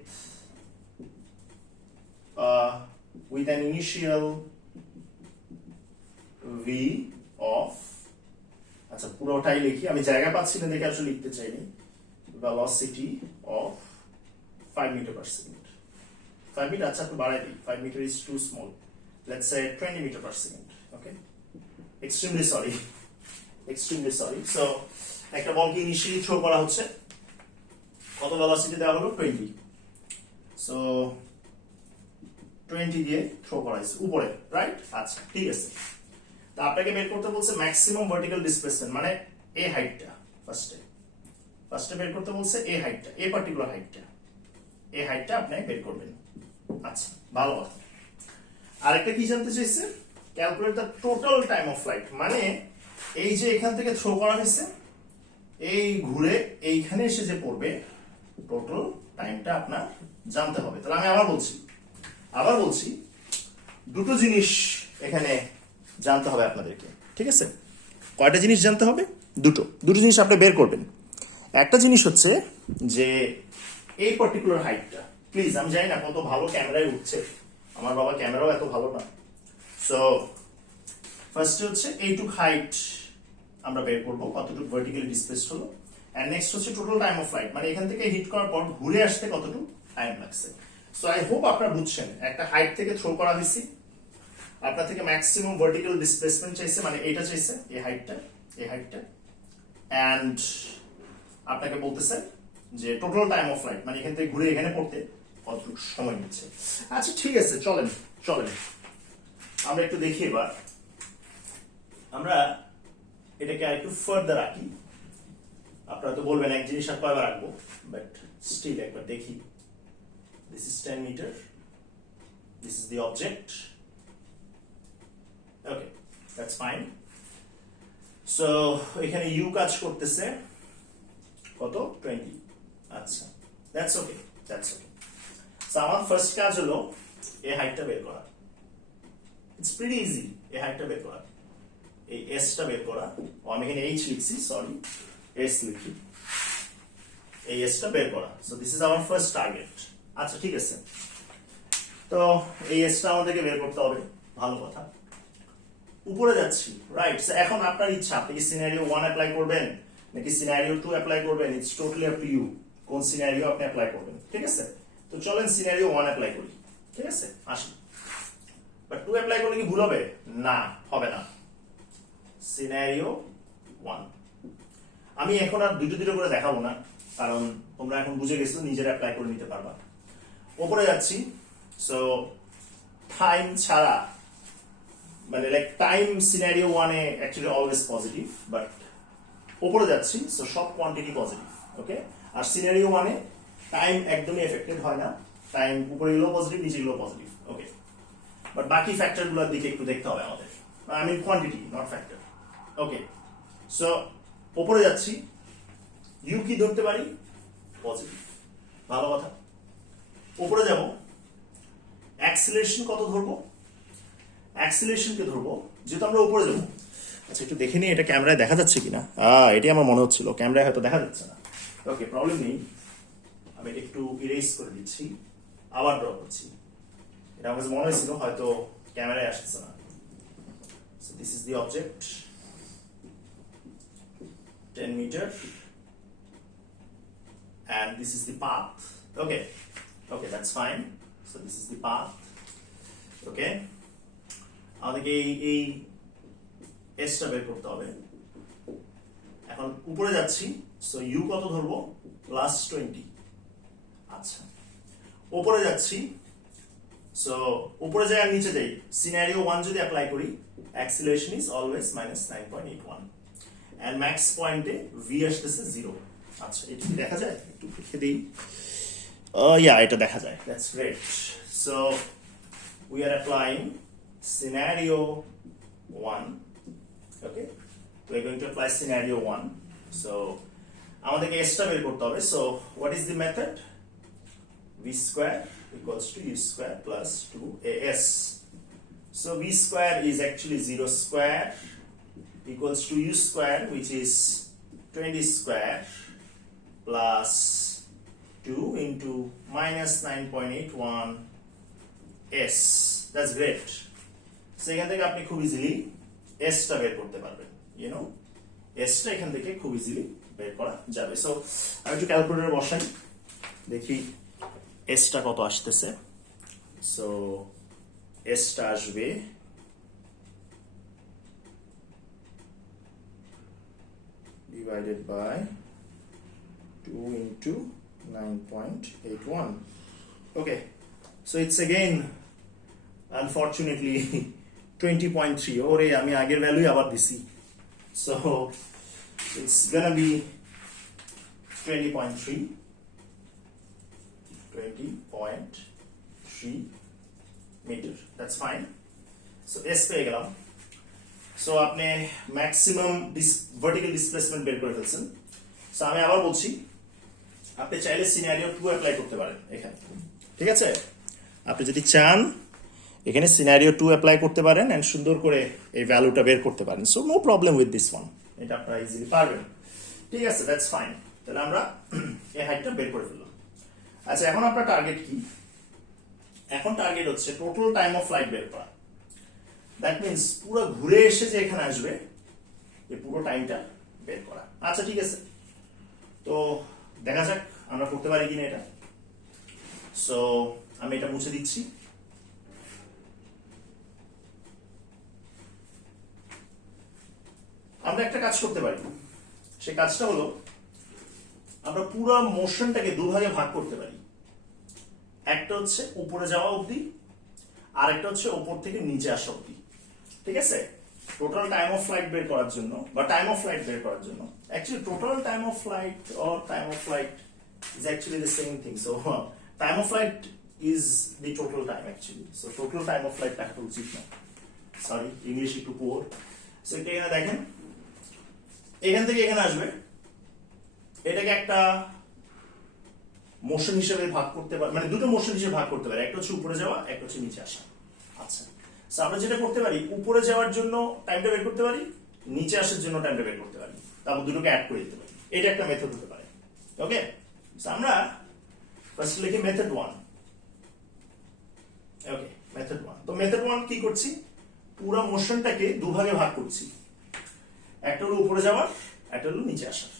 an initial v of, আচ্ছা পুরোটাই লিখি, আমি জায়গা পাচ্ছি না দেখে আসলে লিখতে চাইনি। velocity of 5 meter per second. 5 meter, আচ্ছা একটু বাড়াই দিই, 5 meter is too small, let's say 20 meter per second. Okay, extremely sorry. So একটা বলকে ইনিশিয়ালি থ্রো করা হচ্ছে, কত ভেলোসিটি দেওয়া হলো 20, সো 20 দিয়ে থ্রো করা হয়েছে উপরে, রাইট? আচ্ছা, ঠিক আছে। তো আপনাকে বের করতে বলছে ম্যাক্সিমাম ভার্টিক্যাল ডিসপ্লেসমেন্ট, মানে এই হাইটটা ফার্স্টে বের করতে বলছে, এই হাইটটা, এই পার্টিকুলার হাইটটা, এই হাইটটা আপনি বের করবেন। আচ্ছা, ভালো কথা। আরেকটা কি জানতে চাইছে, calculate the total time of flight, মানে এই যে এখান থেকে থ্রো করা হয়েছে, এই ঘুরে এইখানে এসে যে পড়বে, টোটাল টাইমটা আপনার জানতে হবে। তাহলে আমি আবার বলছি দুটো জিনিস এখানে জানতে হবে আপনাদেরকে, ঠিক আছে? কয়টা জিনিস জানতে হবে? দুটো জিনিস আপনি বের করবেন। একটা জিনিস হচ্ছে যে এই পার্টিকুলার হাইটটা, প্লিজ আমি জানি না কত ভালো ক্যামেরায় উঠছে, আমার বাবা ক্যামেরাও এত ভালো না, সো ফার্স্ট হচ্ছে এইটুক হাইট আমরা বের করব, কতটুকু ভার্টিক্যালি ডিসপ্লেসড হলো, এন্ড নেক্সট হচ্ছে টোটাল টাইম অফ ফ্লাইট, মানে এখান থেকে হিট করার পর ঘুরে আসতে কতটুকু টাইম লাগছে। সো আই হোপ আপনারা বুঝছেন, একটা হাইট থেকে থ্রো করা হয়েছে, আপনার থেকে ম্যাক্সিমাম ভার্টিক্যাল ডিসপ্লেসমেন্ট চাইছে, মানে এটা চাইছে এই হাইটটা, এন্ড আপনাকে বলতেছে যে টোটাল টাইম অফ ফ্লাইট, মানে এখান থেকে ঘুরে এখানে পড়তে কতটুকু সময় নিচ্ছে। আচ্ছা ঠিক আছে, চলেন আমরা একটু দেখি এবার, আমরা এটাকে আর একটু ফার্দার রাখি। আপনারা তো বলবেন এক জিনিস আর কয়বার রাখবো, বাট স্টিল একবার দেখি। This is 10 metre, this is the object, okay that's fine. So এখানে ইউ কাজ করতেছে কত 20, আচ্ছা দ্যাটস ওকে। সো আমার ফার্স্ট কাজ হলো এই হাইটটা বের করা, ইটস প্রিটি ইজি, এই হাইটটা বের করা, এই এসটা বের করা, আমি এখানে এইচ লিখছি, সরি এস লিখি, এই এসটা বের করা। So this is our first target. আচ্ছা ঠিক আছে, তো এই এসটা আমাদেরকে বের করতে হবে, ভালো কথা। উপরে যাচ্ছি, রাইট। এখন আপনার ইচ্ছা, আপনি কি সিনারিও 1 অ্যাপ্লাই করবেন নাকি সিনারিও 2 অ্যাপ্লাই করবেন, it's totally up to you, কোন সিনারিও আপনি অ্যাপ্লাই করবেন, ঠিক আছে। তো চলেন সিনারিও 1 অ্যাপ্লাই করি, ঠিক আছে, আসি। বাট 2 অ্যাপ্লাই করলে কি ভুল হবে? না, হবে না। সিনারিও 1 আমি এখন আর দুটো করে দেখাবো না, কারণ তোমরা এখন বুঝে গেছো, নিজেরা অ্যাপ্লাই করে নিতে পারবা। উপরে যাচ্ছি, সো টাইম ছাড়া, মানে লাইক টাইম সিনারিও 1 এ অ্যাকচুয়ালি অলওয়েজ পজিটিভ, বাট উপরে যাচ্ছি, সো সব কোয়ান্টিটি পজিটিভ, ওকে। আর সিনারিও 1 এ টাইম একদমই এফেক্টেড হয় না, টাইম উপরে গেলেও পজিটিভ, নিচে গেলেও পজিটিভ, ওকে। বাট বাকি ফ্যাক্টরগুলোর দিকে একটু দেখতে হবে আমাদের, I mean quantity not factor, okay. So উপরে যাচ্ছি, ইউ কি ধরতে পারি? পজিটিভ, ভালো কথা। উপরে যাব, অ্যাক্সিলারেশন কত ধরবো? অ্যাক্সিলারেশনকে ধরবো, যেহেতু আমরা উপরে যাবো। আচ্ছা একটু দেখে নিই এটা ক্যামেরায় দেখা যাচ্ছে কিনা, এটাই আমার মনে হচ্ছিল ক্যামেরায় হয়তো দেখা যাচ্ছে না, ওকে প্রবলেম নেই। আমি একটু ইরেজ করে দিচ্ছি, আবার ড্র করছি, এটা আমার কাছে মনে হয়েছিল হয়তো ক্যামেরায় আসছে না। So this is the object, 10 metre, and this is the path, okay that's fine. So this is the path, okay. আমাদেরকে এই এসটা বের করতে হবে। এখন উপরে যাচ্ছি, সো ইউ কত ধরবো? +20, আচ্ছা। উপরে যাচ্ছি, সো উপরে যাই আর নিচে যাই, সিনারিও 1 যদি অ্যাপ্লাই করি, acceleration is always -9.81, and max পয়েন্টে ভি আসতেছে 0। আচ্ছা এটা কি দেখা যায়? একটু লিখে দিই, এটা দেখা যায়, that's great. So we are applying scenario 1, okay. we are going to apply scenario 1. So আমাদেরকে এসটা বের করতে হবে। So what is the method? v square equals to u square plus 2as. So v square is actually 0 square equals to u square, which is 20 square plus 2 into -9.81 s. That's great. So এখান থেকে আপনি খুব easily এসটা বের করতে পারবেন, you know, এসটা এখান থেকে খুব ইজিলি বের করা যাবে। সো আমি একটু ক্যালকুলেটর বসাই, দেখি এসটা কত আসতেছে। সো এসটা আসবে divided by 2 into 9.81. Okay, so it's again unfortunately 20.3. ওরে আমি আগের ভ্যালুই আবার দিছি, so it's gonna be 20.3 meter. That's fine. So s পেয়ে গেলাম। সো আপনি ম্যাক্সিমাম ভার্টিক্যাল ডিসপ্লেসমেন্ট বের করে ফেলছেন। সো আমি আবার বলছি, আপনি চাইলে সিনারিও 2 অ্যাপ্লাই করতে পারেন এখানে, ঠিক আছে। আপনি যদি চান এখানে সিনারিও 2 অ্যাপ্লাই করতে পারেন এন্ড সুন্দর করে এই ভ্যালুটা বের করতে পারেন। So no problem with this one, এটা আপনারা ইজিলি পারবেন, ঠিক আছে, দ্যাটস ফাইন। তাহলে আমরা এই হাইটটা বের করে ফেললাম। আচ্ছা এখন আপনার টার্গেট কি? এখন টার্গেট হচ্ছে টোটাল টাইম অফ ফ্লাইট বের করা। দ্যাট মিন্স পুরো ঘুরে এসে যে এখানে আসবে এই পুরো টাইমটা বের করা। আচ্ছা ঠিক আছে, তো দেখা যাক আমরা করতে পারি কিনা এটা। সো আমি এটা মুছে দিচ্ছি। আমরা একটা কাজ করতে পারি, সেই কাজটা হলো আমরা পুরো মোশনটাকে দুভাগে ভাগ করতে পারি। একটা হচ্ছে উপরে যাওয়া অবধি, আর একটা হচ্ছে উপর থেকে নিচে আসা অবধি। ঠিক আছে, টোটাল টাইম অফ ফ্লাইট বের করার জন্য বা টাইম অফ ফ্লাইট বের করার জন্য, actually total time of flight or time of flight is actually the same thing. So time of flight is the total time actually. So total time of flight লেখাটা উচিত না, sorry English একটু poor. So এটা এখানে দেখেন, এখান থেকে এখানে আসবে, এটাকে একটা মোশন হিসেবে ভাগ করতে পারি, মানে দুটো মোশন হিসেবে ভাগ করতে পারি, একটা হচ্ছে উপরে যাওয়া, একটা হচ্ছে নিচে আসা। আচ্ছা, সো আমরা যেটা করতে পারি, উপরে যাওয়ার জন্য টাইমটা বের করতে পারি, নিচে আসার জন্য টাইমটা বের করতে পারি, তারপর দুটোকে অ্যাড করে দিতে পারি। এটা একটা মেথড হতে পারে। ওকে, সো আমরা ফার্স্ট লিখি মেথড 1। ওকে, মেথড 1। তো মেথড 1 কি করছি, পুরো মোশনটাকে দুভাগে ভাগ করছি, একটা হলো উপরে যাওয়ার, একটা হলো নিচে আসার।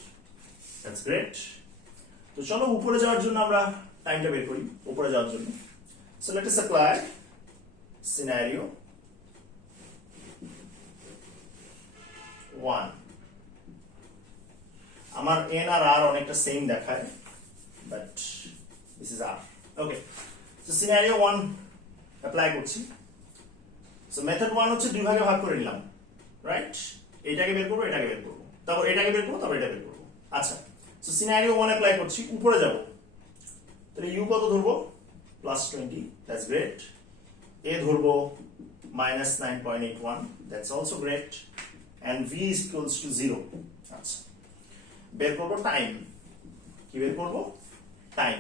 That's great. তো চলো উপরে যাওয়ার জন্য আমরা টাইমটা বের করি, উপরে যাওয়ার জন্য। So let us apply scenario 1। আমার এন আর আর অনেকটা সেম দেখায়, but this is r. Okay, so scenario 1 apply করছি। সো মেথড 1 হচ্ছে দুই ভাগে ভাগ করে নিলাম, রাইট? এটাকে বের করবো, এটাকে বের করবো, তারপর এটাকে বের করবো, তারপর এটা বের করবো। আচ্ছা, সো সিনারিও 1 অ্যাপ্লাই করছি, উপরে যাব, তাহলে ইউ কত ধরবো, +20, দ্যাটস গ্রেট। এ ধরবো -9.81, that's also great, and v is equals to 0। আচ্ছা, বের করবো টাইম, কি বের করবো, টাইম।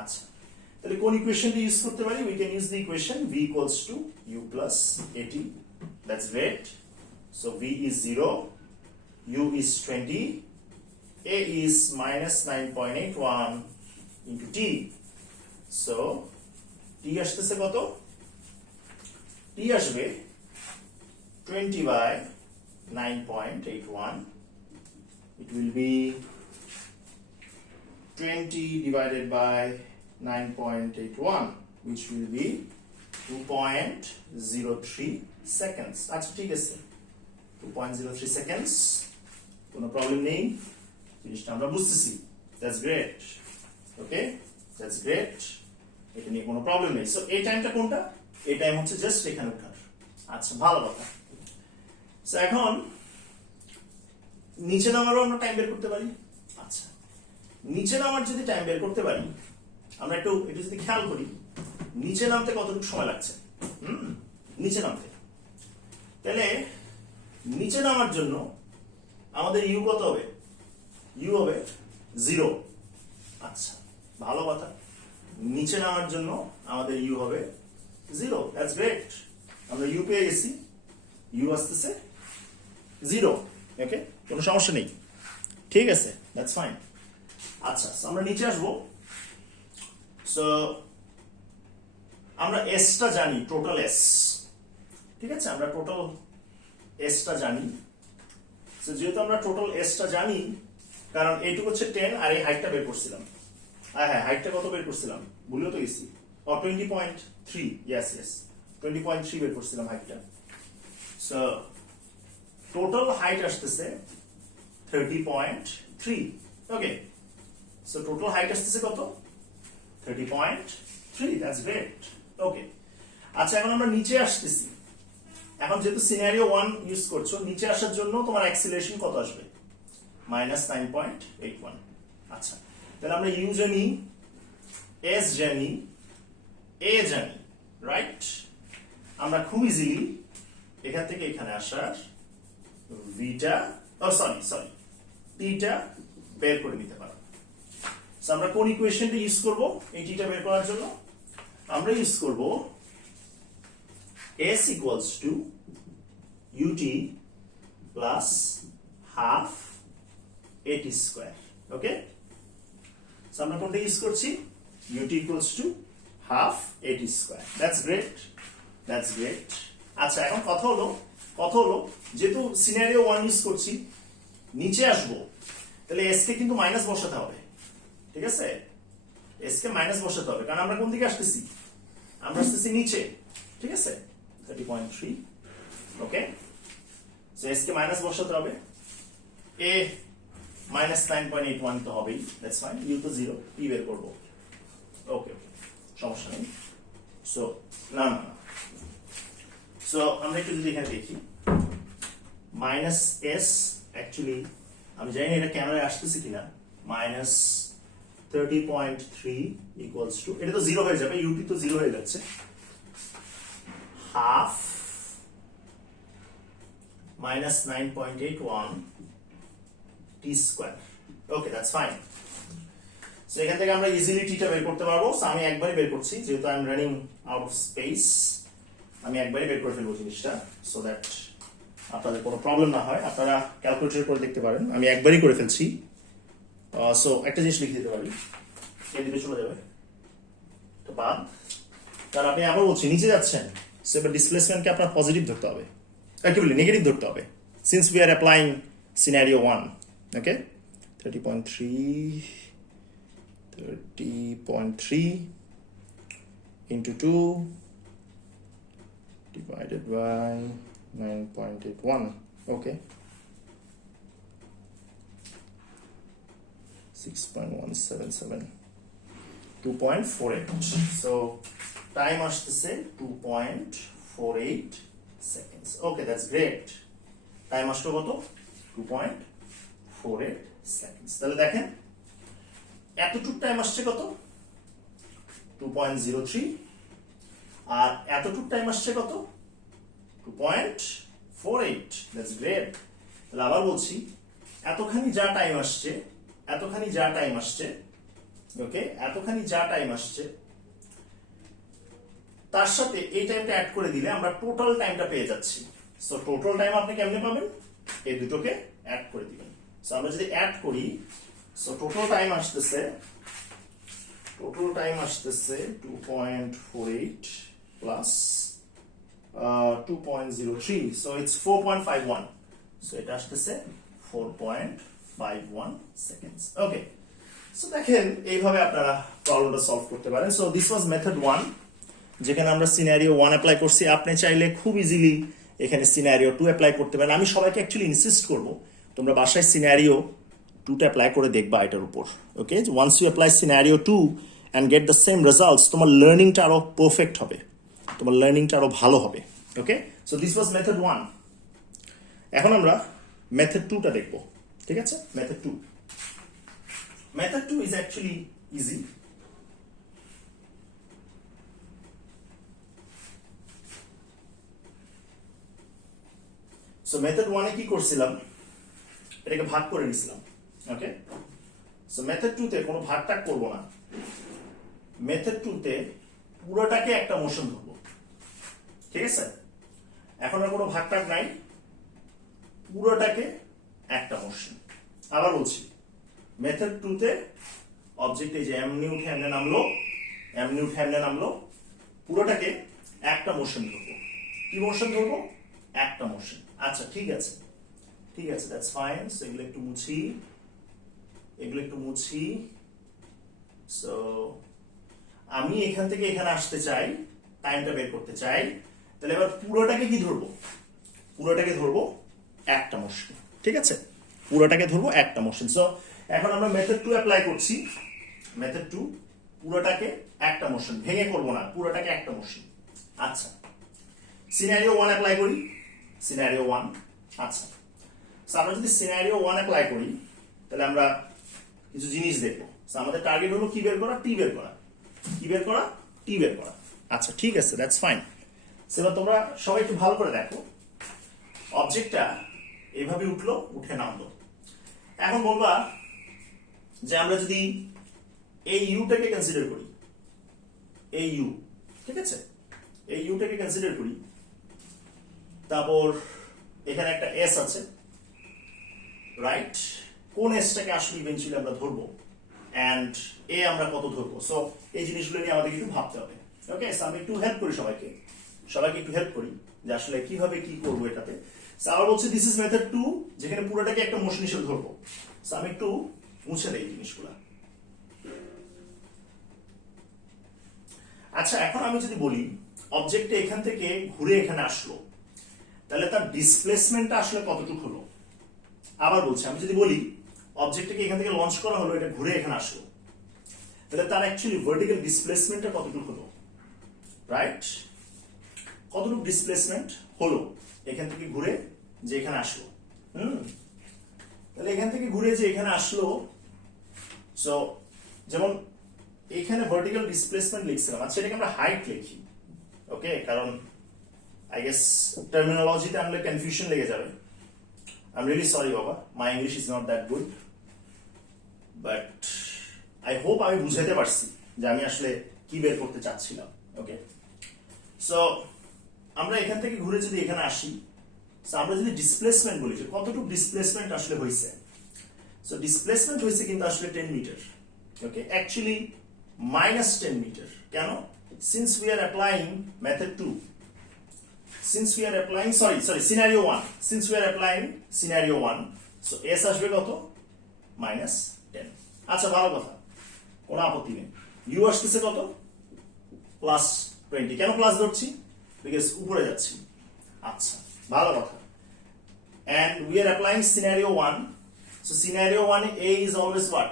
আচ্ছা, তাহলে কোন ইকুয়েশনটা ইউজ করতে পারি, we can use the equation v equals to u plus at, that's great. So v is 0, u is 20, a is -9.81 into t. So t আসতেছে কত, t আসবে 20 by 9.81. It will be 20 divided by 9.81, which will be 2.03 seconds. আচ্ছা ঠিক আছে, 2.03 seconds, কোনো problem নেই, জিনিসটা আমরা বুঝতেছি। That's great. Okay, that's great, এটা নিয়ে কোনো প্রবলেম নেই। সো এই টাইমটা কোনটা, এই টাইম হচ্ছে জাস্ট এখানে ওঠার। আচ্ছা, ভালো কথা। সো এখন নিচে নামারও আমরা টাইম বের করতে পারি। আচ্ছা, নিচে নামার যদি টাইম বের করতে পারি, আমরা একটু এটা যদি খেয়াল করি, নিচে নামতে কতটুকু সময় লাগছে, নিচে নামতে, তাহলে নিচে নামার জন্য আমাদের ইউ কত হবে, ইউ হবে 0। আচ্ছা, ভালো কথা, নিচে নামার জন্য আমাদের ইউ হবে 0, দ্যাটস গ্রেট। আমরা ইউ পেয়ে গেছি, ইউ আসতেছে 0। ওকে, কোনো সমস্যা নেই, ঠিক আছে, দ্যাটস ফাইন। আচ্ছা, আমরা নিচে আসবো। সো আমরা এসটা জানি, টোটাল এস, ঠিক আছে, আমরা টোটাল এসটা জানি। সো যেহেতু আমরা টোটাল এসটা জানি, কারণ এইটুকু হচ্ছে 10 আর এই হাইটটা বের করছিলাম, হ্যাঁ হাইটটা কত বের করছিলাম ভুলেও তো গেছি, 20.3, ইয়েস ইয়েস 20.3 বের করছিলাম হাইটটা। সো টোটাল হাইট আসতেছে 30.3। ওকে, সো টোটাল হাইট আসতেছে কত, 30.3, দ্যাটস গ্রেট। ওকে, আচ্ছা এখন আমরা নিচে আসতেছি। এখন যেহেতু সিনারিও 1 ইউজ করছো, নিচে আসার জন্য তোমার অ্যাক্সিলারেশন কত আসবে, -9.81। আচ্ছা, তাহলে আমরা ইউ জানি, এস জানি, এ জানি, রাইট? আমরা খুব ইজিলি এখান থেকে এখানে আসার ভিটা, সরি টিটা বের করে নিতে পারো। সো আমরা কোন ইকুয়েশনটা ইউজ করব এই টিটা বের করার জন্য, আমরা ইউজ করব s equals to ut plus half at square. Okay, so আমরা কোনটা ইউজ করছি, ut equals to half at square. That's great, that's great. আচ্ছা এখন কথা হলো যেহেতু সিনারিও 1 ইউজ করছি, নিচে আসবো, তাহলে এস কে কিন্তু মাইনাস বসাতে হবে, ঠিক আছে? এস কে মাইনাস বসাতে হবে, কারণ আমরা কোন দিকে আসতেছি? আমরা আসতেছি নিচে, ঠিক আছে? 30.3, ওকে। সো এস কে মাইনাস বসাতে হবে, এ মাইনাস 9.81 তো হবেই, দ্যাটস ফাইন। ইউ তো 0, পি বের করবো, ওকে, সমস্যা নেই। সো না, সো আমরা একটু যদি এখানে দেখি, মাইনাস এস, অ্যাকচুয়ালি আমি জানি না এটা ক্যামেরায় আসতেছে কিনা, মাইনাস 30.3 ইকুয়ালস টু, এটা তো 0 হয়ে যাবে, ইউটি তো 0 হয়ে যাচ্ছে, half minus 9.81 T square, okay, that's fine. So এখান থেকে আমরা ইজিলি টিটা বের করতে পারবো। সো আমি একবারই বের করছি, যেহেতু I am running out of speech, আমি একবারই বের করে ফেলবো জিনিসটা, সো দ্যাট আপনাদের কোনো প্রবলেম না হয়, আপনারা ক্যালকুলেটর করে দেখতে পারেন। আমি একবারই করে ফেলছি। সো একটা জিনিস লিখে দিতে পারি, এদিকে চলে যাবে তো বাদ, কারণ আপনি আবার বলছি নিচে যাচ্ছেন, সো এবার ডিসপ্লেসমেন্টকে আপনার পজিটিভ ধরতে হবে, কি বলি নেগেটিভ ধরতে হবে, since we are applying scenario 1, okay. 30.3 into 2 divided by 9.81, okay, 6.177, 2.48. So time আসতেছে 2.48 seconds. Okay, that's great. Time আসলো কত? 2.48 seconds. তাহলে দেখেন এতটুক টাইম আসছে কত? 2.03, আর এতটুক টাইম আসছে কত? 2.48. That's great. তাহলে আবার বলছি, এতখানি যা টাইম আসছে, ওকে, এতখানি যা টাইম আসছে, তার সাথে এই টাইমটা অ্যাড করে দিলে আমরা টোটাল টাইমটা পেয়ে যাচ্ছি। সো টোটাল টাইম আপনি কেমনে পাবেন? এই দুটোকে অ্যাড করে দিবেন। সো আমরা যদি অ্যাড করি, সো টোটাল টাইম আসতেছে 2.48 প্লাস 2.03, সো ইটস 4.51, সো এটা আসতেছে 4.51 সেকেন্ডস, ওকে। সো দেখেন এইভাবে আপনারা প্রবলেমটা সলভ করতে পারেন। সো দিস ওয়াজ মেথড 1, যেখানে আমরা সিনারিও 1 অ্যাপ্লাই করছি। আপনি চাইলে খুব ইজিলি এখানে সিনারিও 2 অ্যাপ্লাই করতে পারেন। আমি সবাইকে অ্যাকচুয়ালি ইনসিস্ট করব তোমরা বাসায় সিনারিও 2টা অ্যাপ্লাই করে দেখবা এটার উপর, okay. Once you apply scenario 2 and get the same results, তোমার লার্নিংটা আরো পারফেক্ট হবে, তোমার লার্নিংটা আরো ভালো হবে, okay. So this was method 1। এখন আমরা মেথড 2টা দেখব, ঠিক আছে? Method 2 is actually easy. So method 1 এ কি করছিলাম, এটাকে ভাগ করে নিছিলাম, ওকে। সো মেথড 2 তে কোনো ভাগ-টাগ করব না। মেথড 2 তে পুরোটাকে একটা মোশন ধরবো, ঠিক আছে? এখন আর কোনো ভাগ-টাগ নাই, পুরোটাকে একটা মোশন। আবার বলছি, মেথড 2 তে অবজেক্ট এই যে এমনি উঠে এমনি নামলো, পুরোটাকে একটা মোশন ধরবো। কি মোশন ধরবো? একটা মোশন। আচ্ছা, ঠিক আছে, দ্যাটস ফাইন। সো এগুলো একটু মুছি, সো আমি এখান থেকে এখানে আসতে চাই, টাইমটা বের করতে চাই, তাহলে এবার পুরোটাকে কি ধরবো? পুরোটাকে ধরবো একটা মোশন, ঠিক আছে? পুরোটাকে ধরবো একটা মোশন। সো এখন আমরা মেথড 2 অ্যাপ্লাই করছি। মেথড 2 পুরোটাকে একটা মোশন, ভেঙে করবো না, পুরোটাকে একটা মোশন। আচ্ছা, সিনারিও 1 অ্যাপ্লাই করি। সিনারিও 1, আচ্ছা, সো আমরা যদি সিনারিও 1 অ্যাপ্লাই করি, তাহলে আমরা কিছু জিনিস দেখবো। সো আমাদের টার্গেট হলো কি বের করা? টি বের করা। আচ্ছা, ঠিক আছে, দ্যাটস ফাইন। এবার তোমরা সবাই একটু ভালো করে দেখো, অবজেক্টটা এইভাবে উঠলো, উঠে নামলো। এখন বলবা যে আমরা যদি এই ইউটাকে কনসিডার করি, এই ইউ, ঠিক আছে, এই ইউটাকে কনসিডার করি, তারপর এখানে একটা এস আছে, রাইট? কোন এসটাকে আসলে ইভেন্চুয়ালি আমরা ধরবো, এন্ড এ আমরা কত ধরবো? সো এই জিনিসগুলো নিয়ে আমাদের একটু ভাবতে হবে, ওকে। সো আমি একটু হেল্প করি সবাইকে একটু হেল্প করি। যে আসলে কিভাবে কি করবো এটাতে। আবার বলছে দিস ইজ মেথড 2, যেখানে পুরোটাকে একটা মোশন হিসেবে ধরবো। আমি একটু মুছে দেই জিনিসগুলা। আচ্ছা, এখন আমি যদি বলি অবজেক্টটা এখান থেকে ঘুরে এখানে আসলো, তাহলে তার ডিসপ্লেসমেন্টটা আসলে কতটুকু হলো। আবার বলছি, আমি যদি বলি অবজেক্টটাকে এখান থেকে লঞ্চ করা হলো, এটা ঘুরে এখানে আসলো, তাহলে তার অ্যাকচুয়ালি ভার্টিক্যাল ডিসপ্লেসমেন্টটা কতটুকু হলো, রাইট? কতটুকু ডিসপ্লেসমেন্ট হলো এখান থেকে ঘুরে যে এখানে আসলো। তাহলে এখান থেকে ঘুরে যে এখানে আসলো, সো যেমন এখানে ভার্টিক্যাল ডিসপ্লেসমেন্ট লিখছিলাম, আচ্ছা এটাকে আমরা হাইট লিখি, ওকে? কারণ আই গেস টার্মিনোলজিতে আনলে কনফিউশন লেগে যাবে। আই এম রিয়েলি সরি বাবা, my English is not that good, but I hope আমি বুঝাতে পারছি যে আমি আসলে কি বের করতে চাচ্ছিলাম, ওকে? সো আমরা এখান থেকে ঘুরে যদি এখানে আসি, আমরা যদি ডিসপ্লেসমেন্ট বলি যে কতটুকু ডিসপ্লেসমেন্ট আসলে হয়েছে, সো ডিসপ্লেসমেন্ট হয়েছে কিন্তু আসলে 10 মিটার, ওকে? Actually -10 metre. কেন? Since we are applying method 2, since we are applying scenario 1, since we are applying scenario 1, so S আসবে কত? -10। আচ্ছা, ভালো কথা, কোনো আপত্তি নেই। ইউ আসতেছে কত? +20। কেন প্লাস ধরছি? বিকজ উপরে যাচ্ছি। আচ্ছা, ভালো কথা। And we are applying scenario 1. So scenario 1 A is always what?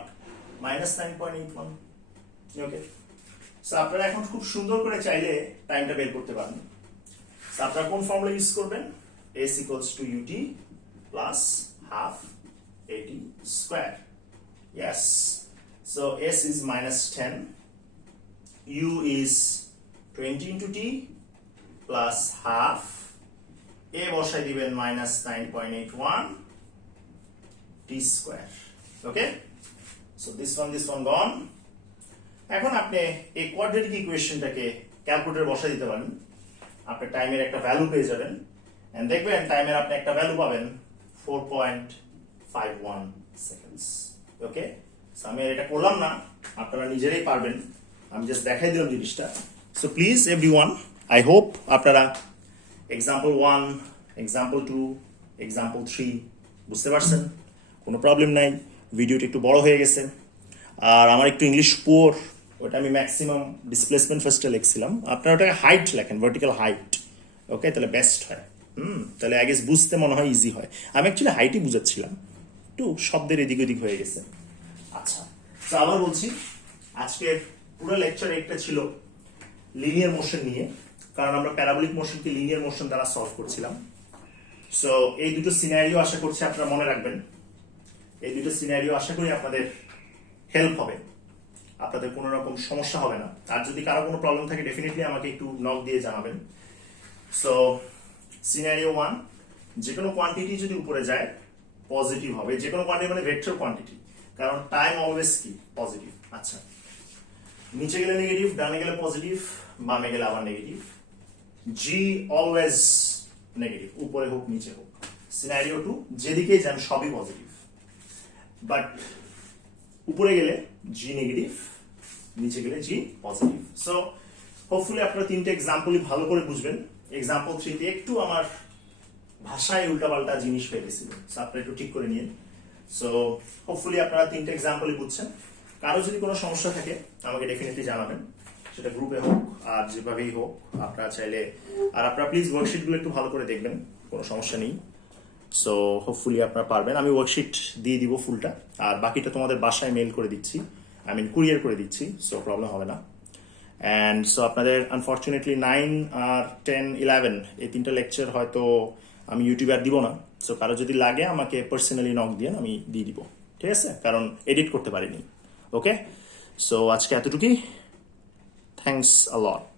-9.81. Okay. So আপনারা এখন খুব সুন্দর করে চাইলে টাইমটা বের করতে পারেন। So আপনারা কোন ফর্মুলা ইউজ করবেন? S equals to UT plus half AT square. Yes. So S is -10. U is 20 into T plus half. A বসাই দিবেন -9.81 T square. Okay? So this one gone. এখন আপনি এই কোয়াড্রেটিক ইকুয়েশনটাকে ক্যালকুলেটরে বসাই দিতে পারেন। আপনি টাইমের একটা ভ্যালু পেয়ে যাবেন, এন্ড দেখবেন টাইমের আপনি একটা ভ্যালু পাবেন 4.51 সেকেন্ডস। ওকে? সো আমি এটা করলাম না, আপনারা নিজেরাই পারবেন, আমি জাস্ট দেখাই দিলাম জিনিসটা। So please everyone, I hope আপনারা এক্সাম্পল 1, এক্সাম্পল 2, এক্সাম্পল 3 বুঝতে পারছেন, কোনো প্রবলেম নাই। ভিডিওটা একটু বড় হয়ে গেছে, আর আমার একটু ইংলিশ পুয়ার, ওটা আমি ম্যাক্সিমাম ডিসপ্লেসমেন্ট ফার্স্টে লিখছিলাম, আপনারা ওটাকে হাইট লেখেন, ভার্টিক্যাল হাইট, ওকে? তাহলে বেস্ট হয়। তাহলে আই গেস বুঝতে মনে হয় ইজি হয়। আমি অ্যাকচুয়ালি হাইটই বুঝাচ্ছিলাম, একটু শব্দের এদিক ওদিক হয়ে গেছে। আচ্ছা, তো আবার বলছি, আজকের পুরো লেকচার একটা ছিল লিনিয়ার মোশন নিয়ে, কারণ আমরা প্যারাবোলিক মোশনকে লিনিয়ার মোশন দ্বারা সলভ করছিলাম। সো এই দুটো সিনারিও আশা করছি আপনারা মনে রাখবেন, এই দুটো সিনারিও আশা করি আপনাদের হেল্প হবে, আপনাদের কোনো রকম সমস্যা হবে না। আর যদি কারো কোনো প্রবলেম থাকে ডেফিনেটলি আমাকে একটু নক দিয়ে জানাবেন। সো সিনারিও 1, যে কোনো কোয়ান্টিটি যদি উপরে যায় পজিটিভ হবে, যে কোনো কোয়ান্টিটি মানে ভেক্টর কোয়ান্টিটি, কারণ টাইম অলওয়েজ কি পজিটিভ। আচ্ছা, নিচে গেলে নেগেটিভ, ডানে গেলে পজিটিভ, বামে গেলে আবার নেগেটিভ। জি অলওয়েজ নেগেটিভ, উপরে হোক নিচে হোক। সিনারিও 2, যেদিকেই যান সবই পজিটিভ, বাট উপরে গেলে জি নেগেটিভ, নিচে গেলে জি পজিটিভ। সো হোপফুলি আপনারা তিনটে এক্সাম্পলই ভালো করে বুঝবেন। এক্সাম্পল 3 তে একটু আমার ভাষায় উল্টাপাল্টা জিনিস ফেলেছিল, সো আপনারা একটু ঠিক করে নিন। সো হোপফুলি আপনারা তিনটে এক্সাম্পলই বুঝছেন। কারো যদি কোনো সমস্যা থাকে আমাকে ডেফিনেটলি জানাবেন, সেটা গ্রুপে হোক আর যেভাবেই হোক আপনারা চাইলে। আর আপনারা প্লিজ ওয়ার্কশিটগুলো একটু ভালো করে দেখবেন, কোনো সমস্যা নেই। সো হোপফুলি আপনারা পারবেন। আমি ওয়ার্কশিট দিয়ে দিব ফুলটা, আর বাকিটা তোমাদের বাসায় মেল করে দিচ্ছি, আই মিন কুরিয়ার করে দিচ্ছি, সো প্রবলেম হবে না। অ্যান্ড সো আপনাদের আনফর্চুনেটলি 9 আর 10, 11 এই তিনটা লেকচার হয়তো আমি ইউটিউবে আর দিব না। সো কারো যদি লাগে আমাকে পার্সোনালি নক দিয়ে আমি দিয়ে দিব, ঠিক আছে? কারণ এডিট করতে পারিনি। ওকে, সো আজকে এতটুকুই। Thanks a lot.